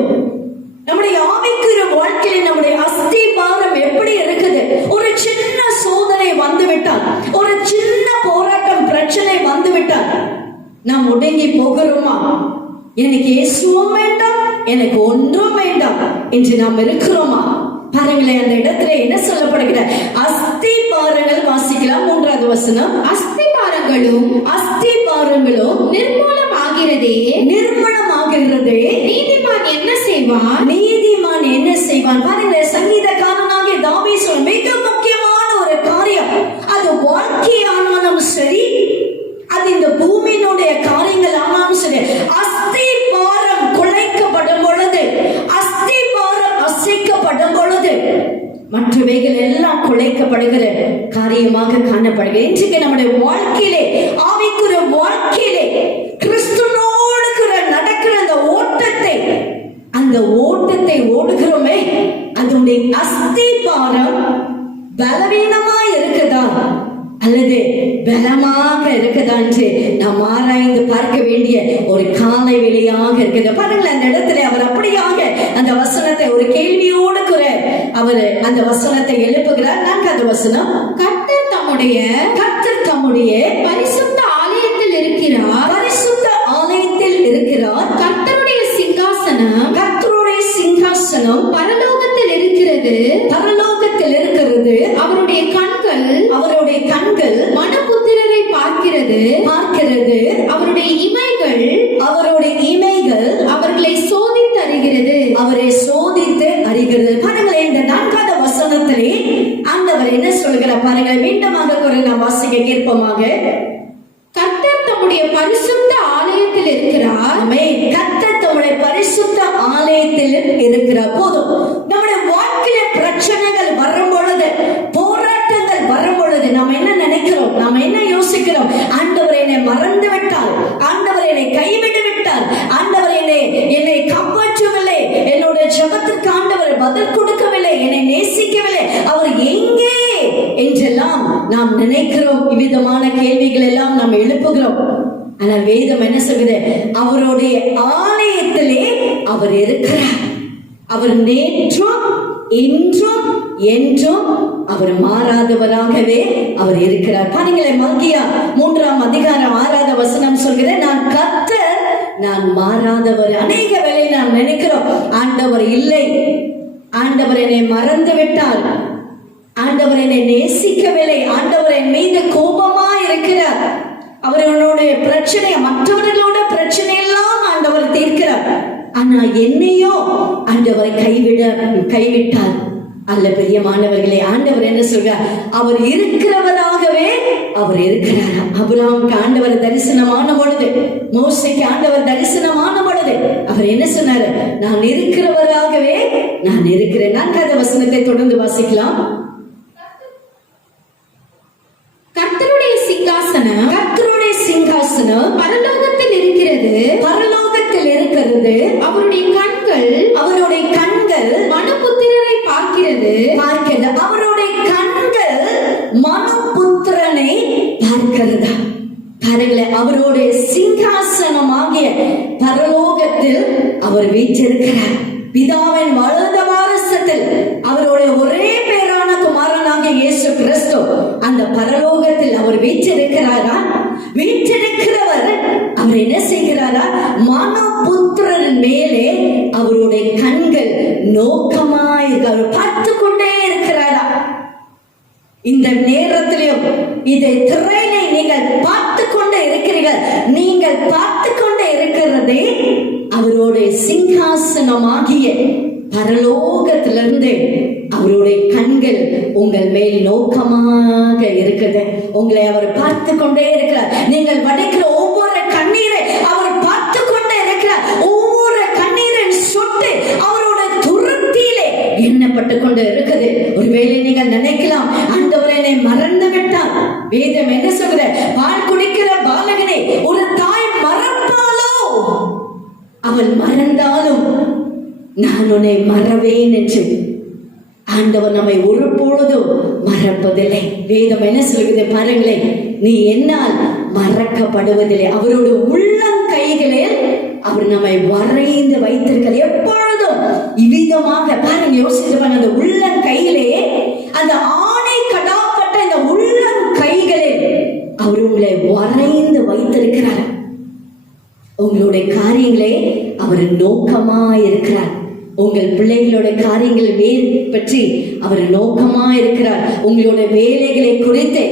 நம்முடைய ஆவிக்குரிய வாழ்க்கையில் நம்முடைய அஸ்திபாரம் எப்படி இருக்குது? ஒரு சின்ன சோதனை வந்துவிட்டால், ஒரு சின்ன போராட்டம் பிரச்சனை வந்துவிட்டால் நாம் ஒடுங்கி போகிறோமா? எனக்கு இயேசுவும் வேண்டாம், எனக்கு ஒன்றும் வேண்டாம் என்று நாம் இருக்கிறோமா? பாருங்களேன், அந்த இடத்துல என்ன சொல்லப்படுகிற? அஸ்திபாரங்கள் வாசிக்கலாம். 3வது வசனம். அஸ்திபாரங்களும் நிர்மூலமாகிறதே, நீதிமான் என்ன செய்வான்? பாருங்களேன், சங்கீதக்காரனாகிய தாவீது மிக முக்கியமான ஒரு காரியம். அது வாழ்க்கையானாலும் சரி, அது இந்த பூமியினுடைய காரியங்கள் ஆனாலும் சரி, அஸ்திபாரம் குலைக்கப்படும் பொழுது, அஸ்திபாரம் அசைக்கப்படும் பொழுது மற்றவைகள் எல்லாம் குலைக்கப்படுகிற காரியமாக காணப்படுகிறது. இன்றைக்கு நம்முடைய வாழ்க்கையிலே, ஆவிக்குரிய வாழ்க்கையிலே கிறிஸ்துவோடு நடக்கிற அந்த ஓட்டத்தை ஓடுகிறோமே, அதனுடைய அஸ்திபாரம் பலவீனமா இருக்குதா அல்லது பலமாக இருக்குதா என்று நாம் ஆராய்ந்து பார்க்க வேண்டிய ஒரு காலை வேளையாக இருக்குது. பாருங்களேன், அந்த இடத்துல அவர் அப்படியாக அந்த வசனத்தை ஒரு கேள்வியோடு அவர் அந்த வசனத்தை எழுப்புகிறார். 4வது வசனம். கர்த்தர் தம்முடைய பரிசுத்த ஆலயத்தில் இருக்கிறார். கர்த்தருடைய சிங்காசனம் பரலோகத்தில் இருக்கிறது. அவருடைய கண்கள் மனபுத்திரரை பார்க்கிறது. அவருடைய இமைகள் அவர்களை சோதித்து அறிகிறது. பாருங்களேன், இந்த 4வது வசனத்திலே ஆண்டவர் என்ன சொல்கிறார் பாருங்கள். மீண்டுமாக நாம் வாசிக்க கேட்போமாக. கர்த்தர் தம்முடைய பரிசுத்த ஆலயத்தில் இருக்கிறார். கர்த்தர் தம்முடைய பரிசுத்த ஆலயத்தில் இருக்கிறார். போதும். நம்முடைய வாழ்க்கையில பிரச்சனைகள் வரும் பொழுது, போராட்டங்கள் வரும் பொழுது நாம் என்ன நினைக்கிறோம்? நாம் என்ன யோசிக்கிறோம்? ஆண்டவர் என்னை மறந்து விட்டார், ஆண்டவர் என்னை கைவிட்டு விட்டார், ஆண்டவர் என்னை காப்பாற்றவில்லை, என்னுடைய ஜெபத்திற்கு ஆண்டவர் பதில் கொடுக்கவில்லை, என்னை நேசிக்கவில்லை, அவர் நாம் நினைக்கிறோம், இவ்விதமான கேள்விகள் எல்லாம் நாம் எழுப்புகிறோம். ஆனால் வேதம் என்ன சொல்கிறது? அவருடைய ஆலயத்திலே அவர் இருக்கிறார். அவர் நேற்றும் இன்றும் என்றும் அவர் மாறாதவராகவே அவர் இருக்கிறார். பாருங்களேன், மல்கியா 3ஆம் அதிகாரம் 6வது வசனம் சொல்கிறேன், நான் கர்த்தர், நான் மாறாதவர். அநேக வேளையில் நாம் நினைக்கிறோம், ஆண்டவர் இல்லை, ஆண்டவர் என்னை மறந்து விட்டார், ஆண்டவர் என்னை நேசிக்கவில்லை, ஆண்டவர் என் மீது கோபமா இருக்கிறார், அவர்களுடைய பிரச்சனை, மற்றவர்களோட பிரச்சனை எல்லாம் ஆண்டவர் தீர்க்கிறார், ஆனா என்னையோ ஆண்டவர் கைவிட்டார். அல்ல பிரியமானவர்களே, ஆண்டவர் என்ன சொல்றார்? அவர் இருக்கிறவராகவே அவர் இருக்கிறார். அபிரகாமுக்கு ஆண்டவர் தரிசனமான பொழுது, மோசேக்கு ஆண்டவர் தரிசனமான பொழுது அவர் என்ன சொன்னாரு? நான் இருக்கிறவராகவே நான் இருக்கிறேன். 4வது வசனத்தை தொடர்ந்து வாசிக்கலாம். கர்த்தருடைய சிங்காசனம், கர்த்தருடைய சிங்காசனம் பரலோகத்தில் இருக்கிறது, பரலோகத்தில் இருக்கிறது. அவருடைய கண்கள், அவருடைய கண்கள் மனுபுத்திரரை பார்க்கிறது. அவருடைய கண்கள் மனுபுத்திரனை பார்க்கிறதா? பாருங்களேன், அவருடைய சிங்காசனமாகிய பரலோகத்தில் அவர் வீற்றிருக்கிறார். பிதாவின் வலது வாரசத்தில் அவருடைய ஒரே பேரான குமாரனாகிய இயேசு கிறிஸ்து அந்த பரலோகத்தில் அவர் வீற்றிருக்கிறாரா? வீற்றிருக்கிறவர் அவர் என்ன செய்கிறாரா? மனுபுத்திரன் மேலே அவருடைய கண்கள் நோக்கமாயிருக்க பார்த்து கொண்டே இருக்கிறாரா? இந்த நேரத்திலும் இதை திரையிலே நீங்கள் பார்த்து கொண்டே இருக்கிறீர்கள். நீங்கள் பார்த்து கொண்டே இருக்கிறதே அவருடைய சிங்காசனமாகிய பரலோகத்திலிருந்து அவருடைய கண்கள் உங்கள் மேல் நோக்கமாக இருக்குது. உங்களை அவர் பார்த்து கொண்டே இருக்கிறார். நீங்கள் வடிக்கிற ஒவ்வொரு கண்ணீரை அவர் பார்த்து கொண்டே இருக்கிறார். ஒவ்வொரு கண்ணீரின் சொட்டு அவருடைய துருத்தியிலே எண்ணப்பட்டு கொண்டு இருக்குது. ஒருவேளை நீங்கள் நினைக்கலாம், ஆண்டவர் என்னை மறந்து விட்டார். வேதம் என்ன சொல்கிற? பால் குடிக்கிற பாலகனை ஒரு தாய் மறப்பாளோ? அவள் மறந்தாலும் நான் உன்னை மறவேன் என்று ஆண்டவர் நம்மை ஒரு பொழுதும் மறப்பதில்லை. வேதம் என்ன சொல்கிறது பாருங்களேன், நீ என்னால் மறக்கப்படுவதில்லை. அவரோட உள்ளங்கைகளில் அவர் நம்மை வரைந்து வைத்திருக்கிறார். எப்பொழுதும் இவ்விதமாக பாருங்க, யோசித்து பாருங்க, அந்த உள்ளங்கையிலே, அந்த ஆணை கடாப்பட்ட இந்த உள்ளங்கைகளில் அவர் உங்களை வரைந்து வைத்திருக்கிறார். உங்களுடைய காரியங்களே அவர் நோக்கமா இருக்கிறார். உங்கள் பிள்ளைகளோட காரியங்கள் பற்றி அவர் நோக்கமா இருக்கிறார். உங்களோட வேலைகளை குறித்து,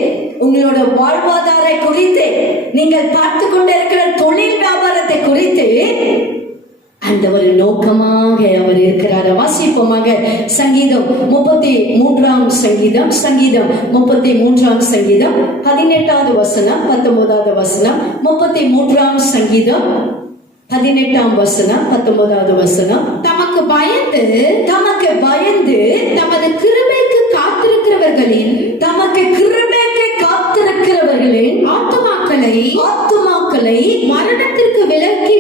உங்களோட வாழ்வாதார குறித்து, நீங்கள் பார்த்து கொண்டிருக்கிற தொழில் வியாபாரத்தை குறித்து ஆண்டவர் நோக்கமாக அவர் இருக்கிறார். வாசிப்போமாக சங்கீதம் 33ஆம் சங்கீதம், சங்கீதம் 33ஆம் சங்கீதம் 18வது வசனம் 19வது வசனம். 33ஆம் சங்கீதம் 18ஆம் வசனம் 19வது வசனம். தமக்கு பயந்து தமது கிருபைக்கு காத்திருக்கிறவர்களின் ஆத்துமாக்களை மரணத்திற்கு விலக்கி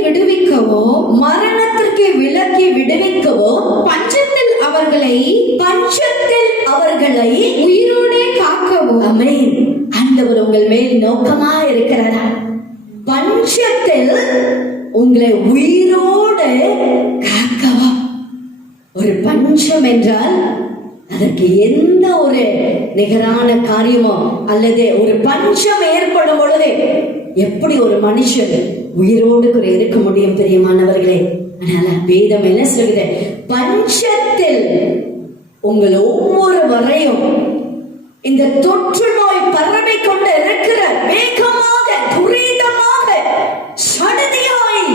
விடுவிக்கவோ பஞ்சத்தில் அவர்களை உயிரோடே காக்கவோ. ஆமென். ஆண்டவர் உங்கள் மேல் நோக்கமா இருக்கிறாரா? பஞ்சத்தில் உங்களை உயிரோடு காக்கவா. ஒரு பஞ்சம் என்றால் அதற்கு எந்த ஒரு நிகரான காரியமோ, அல்லது ஒரு பஞ்சம் ஏற்படும் பொழுது எப்படி ஒரு மனுஷன் உயிரோடு கூட இருக்க முடியும் பிரியமானவர்களே? அதனால வேதம் என்ன சொல்கிறது? பஞ்சத்தில் உங்கள் ஒவ்வொருவரையும் இந்த தொற்று நோய் பரவி கொண்டு இருக்கிற, வேகமாக துரிதமாக சடுதியாய்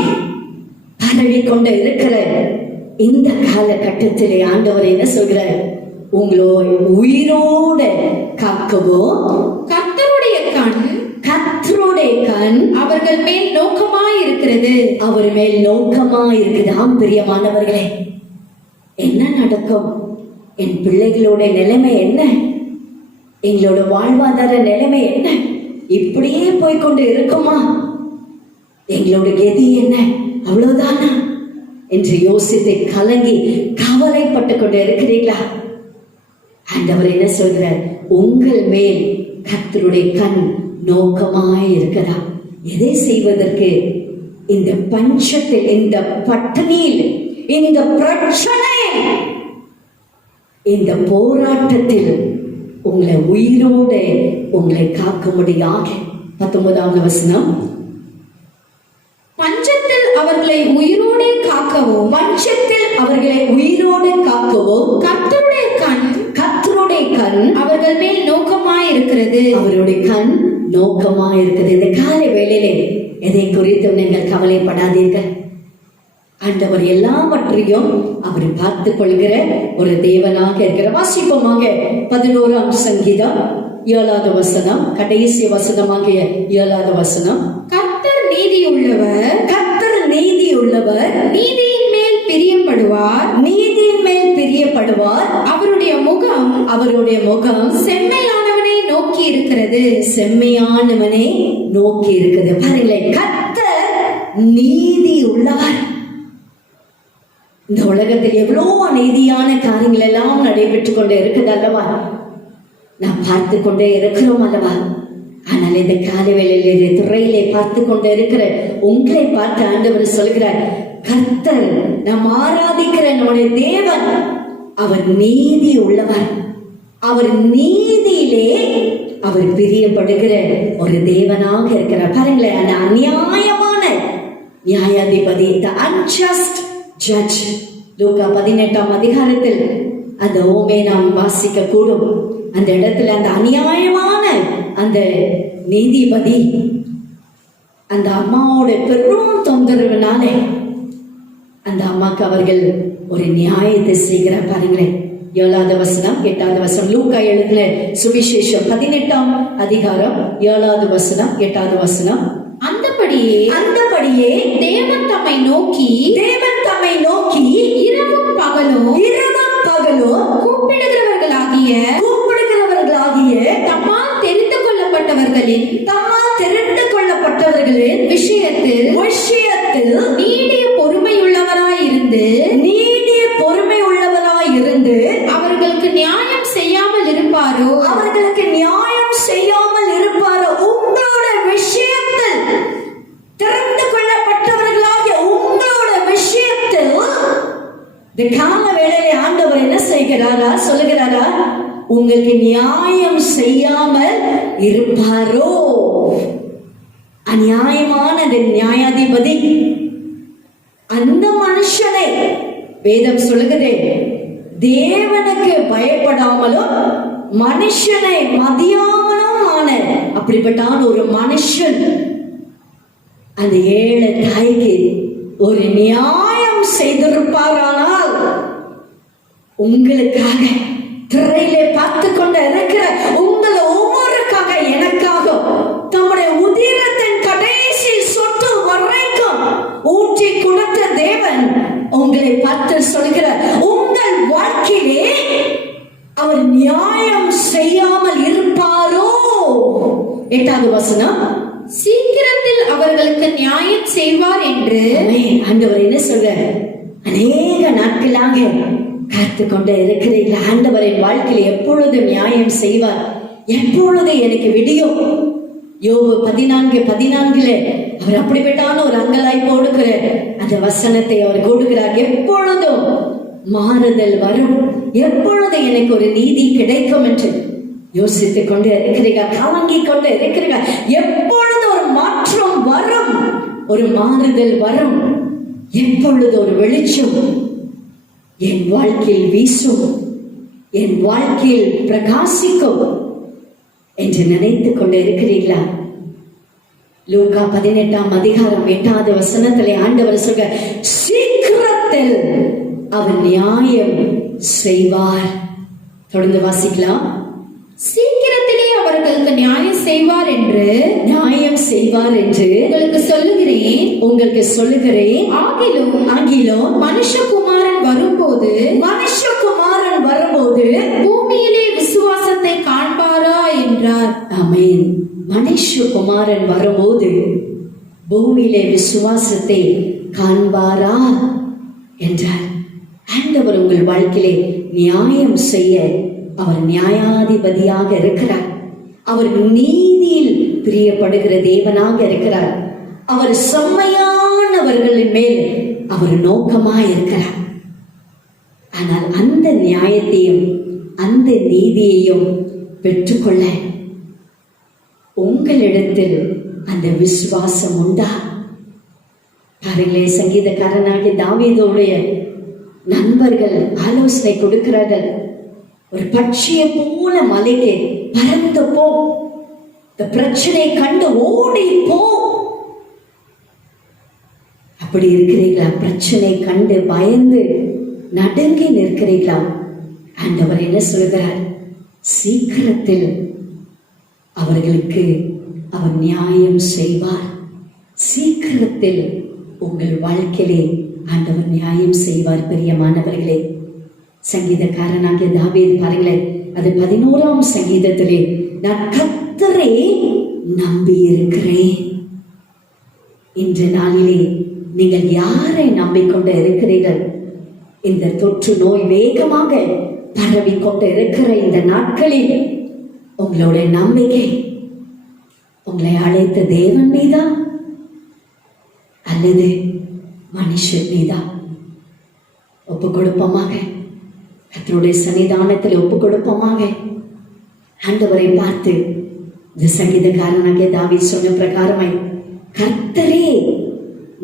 பரவி கொண்டு இருக்கிற இந்த காலகட்டத்திலே ஆண்டவர் என்ன சொல்கிறார்? உங்களோ உயிரோடு காக்கவோ கர்த்தருடைய கண் அவர்கள் மேல் நோக்கமாய் இருக்கிறது. அவர் மேல் நோக்கமாய் இருக்குது. ஆம் பிரியமானவர்களே, என்ன நடக்கும்? என் பிள்ளைகளோட நிலைமை என்ன? எங்களோட வாழ்வாதார நிலைமை என்ன? இப்படியே போய்கொண்டு இருக்குமா? எங்களோட கதி என்ன? அவ்வளவுதானா என்று யோசித்து கலங்கி கவலைப்பட்டு கொண்டு இருக்கிறீர்களா? ஆண்டவர் என்ன சொல்கிறார்? உங்கள் மேல் கர்த்தருடைய கண் நோக்கமாய் இருக்கிறதா? எதை செய்வதற்கு? இந்த பஞ்சத்தில், இந்த பட்டினியில், இந்த பிரச்சனை, இந்த போராட்டத்தில் உங்களை உயிரோடு உங்களை காக்கும்படியாக 19வது வசனம், பஞ்சத்தில் அவர்களை உயிரோடே காக்கவும், பஞ்சத்தில் அவர்களை உயிரோடு காக்கவும் கர்த்தருடைய கண் அவர்கள் மேல் நோக்கமாய் இருக்கிறது. அவருடைய கண் நோக்கமாய் இருக்குது. இந்த காலை வேளையிலே எதை குறித்தும் நீங்கள் கவலைப்படாதீர்கள். ஆண்டவர் எல்லாவற்றையும் அவர் பார்த்துக் கொள்கிற ஒரு தேவனாக இருக்கிற. வாசிப்போமாக 11ஆம் சங்கீதம் 7வது வசனம், கடைசி வசனமாகிய 7வது வசனம். கர்த்தர் நீதியுள்ளவர், கர்த்தர் நீதியுள்ளவர், நீதியின் மேல் பிரியப்படுவார், நீதியின் மேல் பிரியப்படுவார். அவருடைய முகம் செம்மையானவனை நோக்கி இருக்கிறது, செம்மையானவனை நோக்கி இருக்கிறது. பாருங்களேன், கர்த்தர் நீதி உள்ளவர். இந்த உலகத்தில் எவ்வளவு அநீதியான காரியங்கள் எல்லாம் நடைபெற்றுக் கொண்டே இருக்குது அல்லவா? நாம் பார்த்து கொண்டே இருக்கிறோம் அல்லவா? ஆனால் இந்த காலை வேளையிலே துறையிலே பார்த்து கொண்டே இருக்கிற உங்களை பார்த்து ஆண்டவர் சொல்கிறார், கர்த்தர், நாம் ஆராதிக்கிற நம்முடைய தேவன், அவர் நீதி உள்ளவர். அவர் நீதியிலே அவர் பிரியப்படுகிற ஒரு தேவனாக இருக்கிறார். பாருங்களேன், அந்த அநியாயமான நியாயாதிபதி, the unjust judge. லூக்கா 18ஆம் அதிகாரத்தில் அந்த ஓமை நாம் வாசிக்க கூடும். அந்த இடத்துல அந்த அநியாயமான அந்த நீதிபதி அந்த அம்மாவோட பெரும் தொந்தரவுனாலே அந்த அம்மாக்கு அவர்கள் ஒரு நியாயத்தை செய்கிறார். பாருங்களேன், 7வது வசனம் 8வது வசனம். லூக்கா எழுதின சுவிசேஷம் 18ஆம் அதிகாரம் 7வது வசனம் 8வது வசனம். அந்தபடியே தேவன் தம்மை நோக்கி இரவும் பகலும் கூப்பிடுகிறவர்களாகிய தம்மால் தெரிந்து கொள்ளப்பட்டவர்களின் விஷயத்தில் நீடிய பொறுமையுள்ளவராயிருந்து அவர்களுக்கு நியாயம் செய்யாமல் இருப்பாரோ, உங்களோட விஷயத்தில், தெரிந்து கொள்ளப்பட்டவர்களாகிய உங்களோட விஷயத்தில் இந்த கால வேளையிலே ஆண்டவர் என்ன செய்கிறாரா? சொல்லுகிறாரா, உங்களுக்கு நியாயம் செய்யாமல் இருப்பாரோ? அநியாயமான நியாயாதிபதி அந்த மனுஷனை வேதம் சொல்லுகிறதே, தேவனுக்கு பயப்படாமலும் மனுஷனை மதியாமலும் ஆன அப்படிப்பட்ட ஒரு மனுஷன் அந்த ஏழை தாய்க்கு ஒரு நியாயம் செய்திருப்பாரானால், உங்களுக்காக திரையிலே பார்த்து கொண்டு இருக்கிற உங்களை ஒவ்வொருக்காக, எனக்காக தம்முடைய உதிரத்தின் கடைசி சொட்டு வரைக்கும் ஊற்றி கொடுத்த தேவன் உங்களை பார்த்து சொல்கிற, உங்கள் வாழ்க்கையிலே அவர் நியாயம் செய்யாமல் இருப்பாரோ? 8வது வசனம். சீக்கிரத்தில் அவர்களுக்கு நியாயம் செய்வார் என்று ஆண்டவர் என்ன சொல்ற? அநேக நாட்களாக காத்து கொண்டே இருக்கிறீர்கள். ஆண்டவரின் வாழ்க்கையில் எப்பொழுது நியாயம் செய்வார், எப்பொழுது எனக்கு விடியும்? யோபு 14:14 அவர் அப்படிப்பட்டான ஒரு அங்கலாய்ப்பு கொடுக்கிற அந்த வசனத்தை அவர் கொடுக்கிறார். எப்பொழுதும் மாறுதல் வரும், எப்பொழுது எனக்கு ஒரு நீதி கிடைக்கும் என்று யோசித்துக் கொண்டு இருக்கிறீர்கள், கலங்கிக் கொண்டு இருக்கிறீர்கள். எப்பொழுது ஒரு மாற்றம் வரும், ஒரு மாறுதல் வரும், எப்பொழுது ஒரு வெளிச்சம் என் வாழ்க்கையில் வீசும், என் வாழ்க்கையில் பிரகாசிக்கும் என்று நினைத்துக் கொண்டு இருக்கிறீர்களா? லூக்கா 18ஆம் அதிகாரம் 8வது வசனத்திலே ஆண்டவர் சொல்ற, சீக்கிரத்தில் அவர் நியாயம் செய்வார். தொடர்ந்து வாசிக்கலாம். சீக்கிரத்திலே அவர்களுக்கு நியாயம் செய்வார் என்று உங்களுக்கு சொல்லுகிறேன். ஆகிலும் மனுஷகுமாரன் வரும்போது பூமியிலே விசுவாசத்தை காண்பாரா என்றார். ஆமென். மனுஷகுமாரன் வரும்போது பூமியிலே விசுவாசத்தை காண்பாரா என்றார். ஆண்டவர் உங்கள் வாழ்க்கையிலே நியாயம் செய்ய அவர் நியாயாதிபதியாக இருக்கிறார். அவர் நீதியில் பிரியப்படுகிற தேவனாக இருக்கிறார். அவர் செம்மையானவர்களின் மேல் அவர் நோக்கமாய் இருக்கிறார். ஆனால் அந்த நியாயத்தையும் அந்த நீதியையும் பெற்றுக்கொள்ள உங்களிடத்தில் அந்த விசுவாசம் உண்டா? பாருங்களே, சங்கீதக்காரனாகிய தாவீதுடைய நண்பர்கள் ஆலோசனை கொடுக்கிறார்கள். ஒரு பட்சியை போல மலைக்கு பறந்து போ, இந்த பிரச்சனை கண்டு ஓடி போ. அப்படி இருக்கிறீர்களா? பிரச்சனை கண்டு பயந்து நடுங்கி நிற்கிறீர்களா? ஆண்டவர் என்ன சொல்கிறார்? சீக்கிரத்தில் அவர்களுக்கு அவர் நியாயம் செய்வார். சீக்கிரத்தில் உங்கள் வாழ்க்கையிலே ஆண்டவர் நியாயம் செய்வார். பிரியமானவர்களே, சங்கீதக்காரனாகிய தாவீது பாருங்களேன், அது 11ஆம் சங்கீதத்திலே, நான் கர்த்தரை நம்பி இருக்கிறேன். இன்று நாளிலே நீங்கள் யாரை நம்பிக்கொண்டு இருக்கிறீர்கள்? இந்த தொற்று நோய் வேகமாக பரவிக்கொண்டு இருக்கிற இந்த நாட்களில் உங்களுடைய நம்பிக்கை உங்களை அழைத்த தேவன் மீதா அல்லது மனுஷன் மீதா? ஒப்பு கொடுப்போமாக, கர்த்தருடைய சன்னிதானத்தில் ஒப்பு கொடுப்போமாக. ஆண்டவரை பார்த்து இந்த சங்கீதக்காரனாகிய தாவீது சொன்ன பிரகாரமாய் கர்த்தரே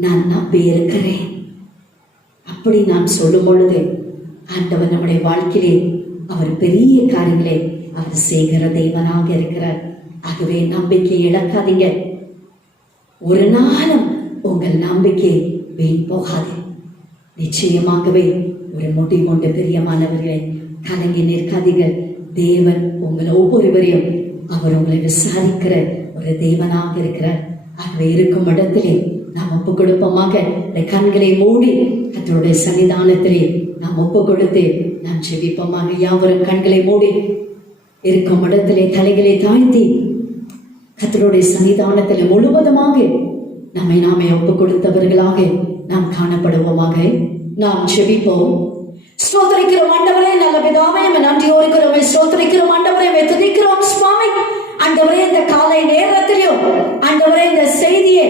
நான் நம்பி இருக்கிறேன். அப்படி நான் சொல்லும் பொழுது ஆண்டவர் நம்முடைய வாழ்க்கையிலே அவர் பெரிய காரியங்களை அவர் செய்கிற தேவனாக இருக்கிறார். ஆகவே நம்பிக்கை இழக்காதீங்க. ஒரு நாளும் உங்கள் நம்பிக்கை வீண் போகாது. நிச்சயமாகவே ஒரு முடிவு உண்டு. பிரியமானவர்களை, கலங்கி நிற்காதீர்கள். தேவன் உங்கள் ஒவ்வொருவரையும் அவர் உங்களை விசாரிக்கிற ஒரு தேவனாக இருக்கிறார். ஆகவே இருக்கும் இடத்திலே நாம் ஒப்பு கொடுப்போமாக. கண்களை மூடி கர்த்தருடைய சன்னிதானத்திலே நாம் ஒப்பு கொடுத்து நாம் ஜெபிப்போமாக. யாவரும் கண்களை மூடி இருக்கும் இடத்திலே தலைகளை தாழ்த்தி கர்த்தருடைய சன்னிதானத்திலே முழுவதுமாக நம்மை நாமே ஒப்பு கொடுத்தவர்களாக நாம் காணப்படுவோமாக. நாம் ஜெபிப்போம். ஸ்தோத்திரிக்கிறோம் ஆண்டவரே, நல்ல பிதாவே, நன்றியோடு இருக்கிறோம். ஸ்தோத்திரிக்கிறோம் ஆண்டவரே, துதிக்கிறோம் சுவாமி. ஆண்டவரே, இந்த காலை நேரத்திலும் ஆண்டவரே இந்த செய்தியை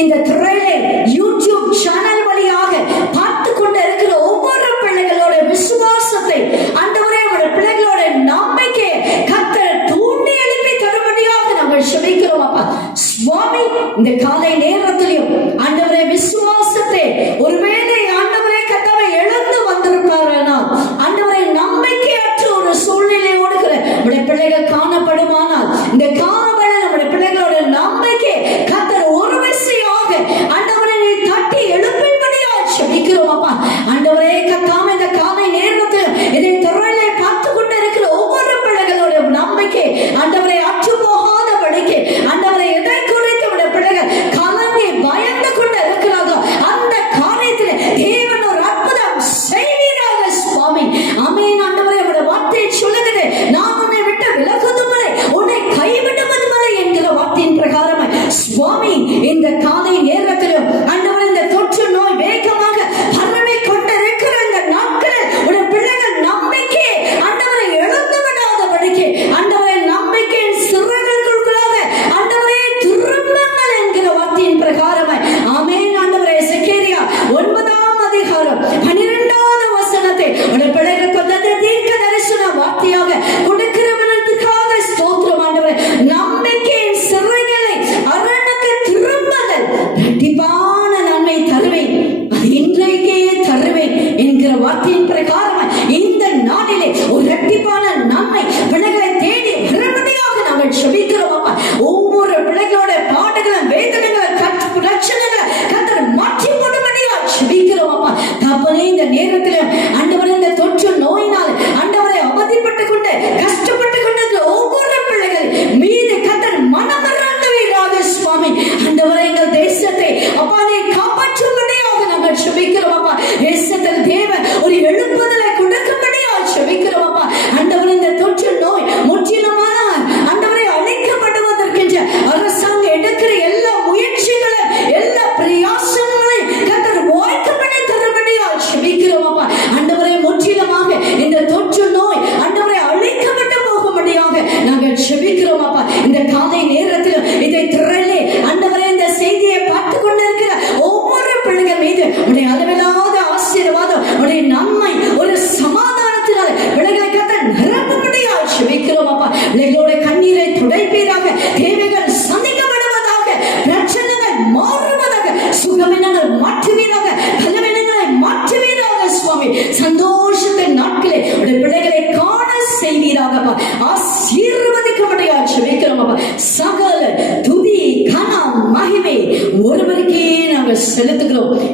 இந்த திரையிலே யூடியூப் சேனல் வழியாக பார்த்து கொண்டு இருக்கிற ஒவ்வொரு பிள்ளைகளோட விசுவாசத்தை ஆண்டவரே, அவருடைய பிள்ளைகளோட நம்பிக்கை கர்த்தர் தூண்டி எழுப்பி தரும்படியாக நாங்கள் செபிக்கிறோம் அப்பா சுவாமி. இந்த காலை நேரத்திலும் ஆண்டவரே விசுவாசத்தை ஒருவேளை ஆண்டவரே கர்த்தாவை எழுந்து வந்திருப்பாரானால் ஆண்டவரை நம்பிக்கையற்ற ஒரு சூழ்நிலை ஓடுகிற நம்முடைய பிள்ளைகள் காணப்படுமானால் இந்த காலவேளை நம்முடைய பிள்ளைகளோட நம்பிக்கை கர்த்தர் ஒரு விசையாக ஆண்டவரை தட்டி எழுப்பின்படியாக செபிக்கிறோம் அப்பா. ஆண்டவரே கர்த்தாவே, இந்த காலை நேரத்தில் இதை துறையிலே பார்த்து கொண்டு இருக்கிற ஒவ்வொரு பிள்ளைகளோட நம்பிக்கை ஆண்டவரை அற்று போகாதபடிக்கு ஆண்டவரை எதை குறித்து நம்முடைய பிள்ளைகள் கால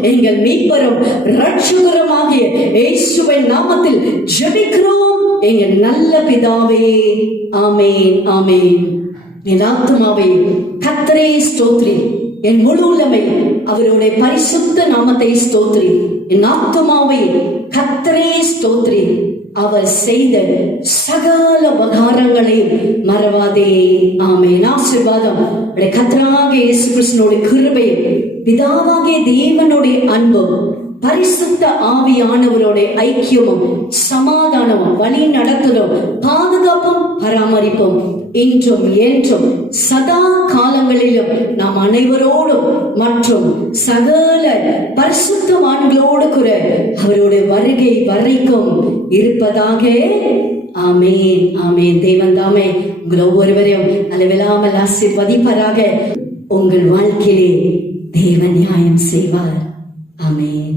எங்கள் மீட்பரும் இரட்சகருமாகிய இயேசுவின் நாமத்தில் ஜெபிக்கிறோம் எங்கள் நல்ல பிதாவே. ஆமென், ஆமென். என் ஆத்துமாவே கர்த்தரை ஸ்தோத்திரி, என் முழு உள்ளமை அவருடைய பரிசுத்த நாமத்தை ஸ்தோத்திரி. என் ஆத்துமாவை கர்த்தரை ஸ்தோத்திரி, அவர் செய்த சகல உபகாரங்களையும் மறவாதே. ஆமென். ஆசீர்வாதம் கர்த்தராகிய இயேசு கிறிஸ்துவினுடைய கிருபை, பிதாவாகிய தேவனுடைய அன்பும், பரிசுத்த ஆவியானவருடைய ஐக்கியமும், சமாதானமும், வழி நடத்தலும், பாதுகாப்பும், பராமரிப்பும் இன்றும் என்றும் சதா காலங்களிலும் நாம் அனைவரோடும் மற்றும் சகல பரிசுத்தவான்களோடு கூட அவருடைய வருகை வரைக்கும் இருப்பதாக. ஆமென், ஆமென். தேவன் தாமே உங்கள் ஒவ்வொருவரையும் அளவில்லாமல் ஆசீர்வதிப்பாராக. உங்கள் வாழ்க்கையிலே தேவன் நியாயம் செய்வார். ஆமென்.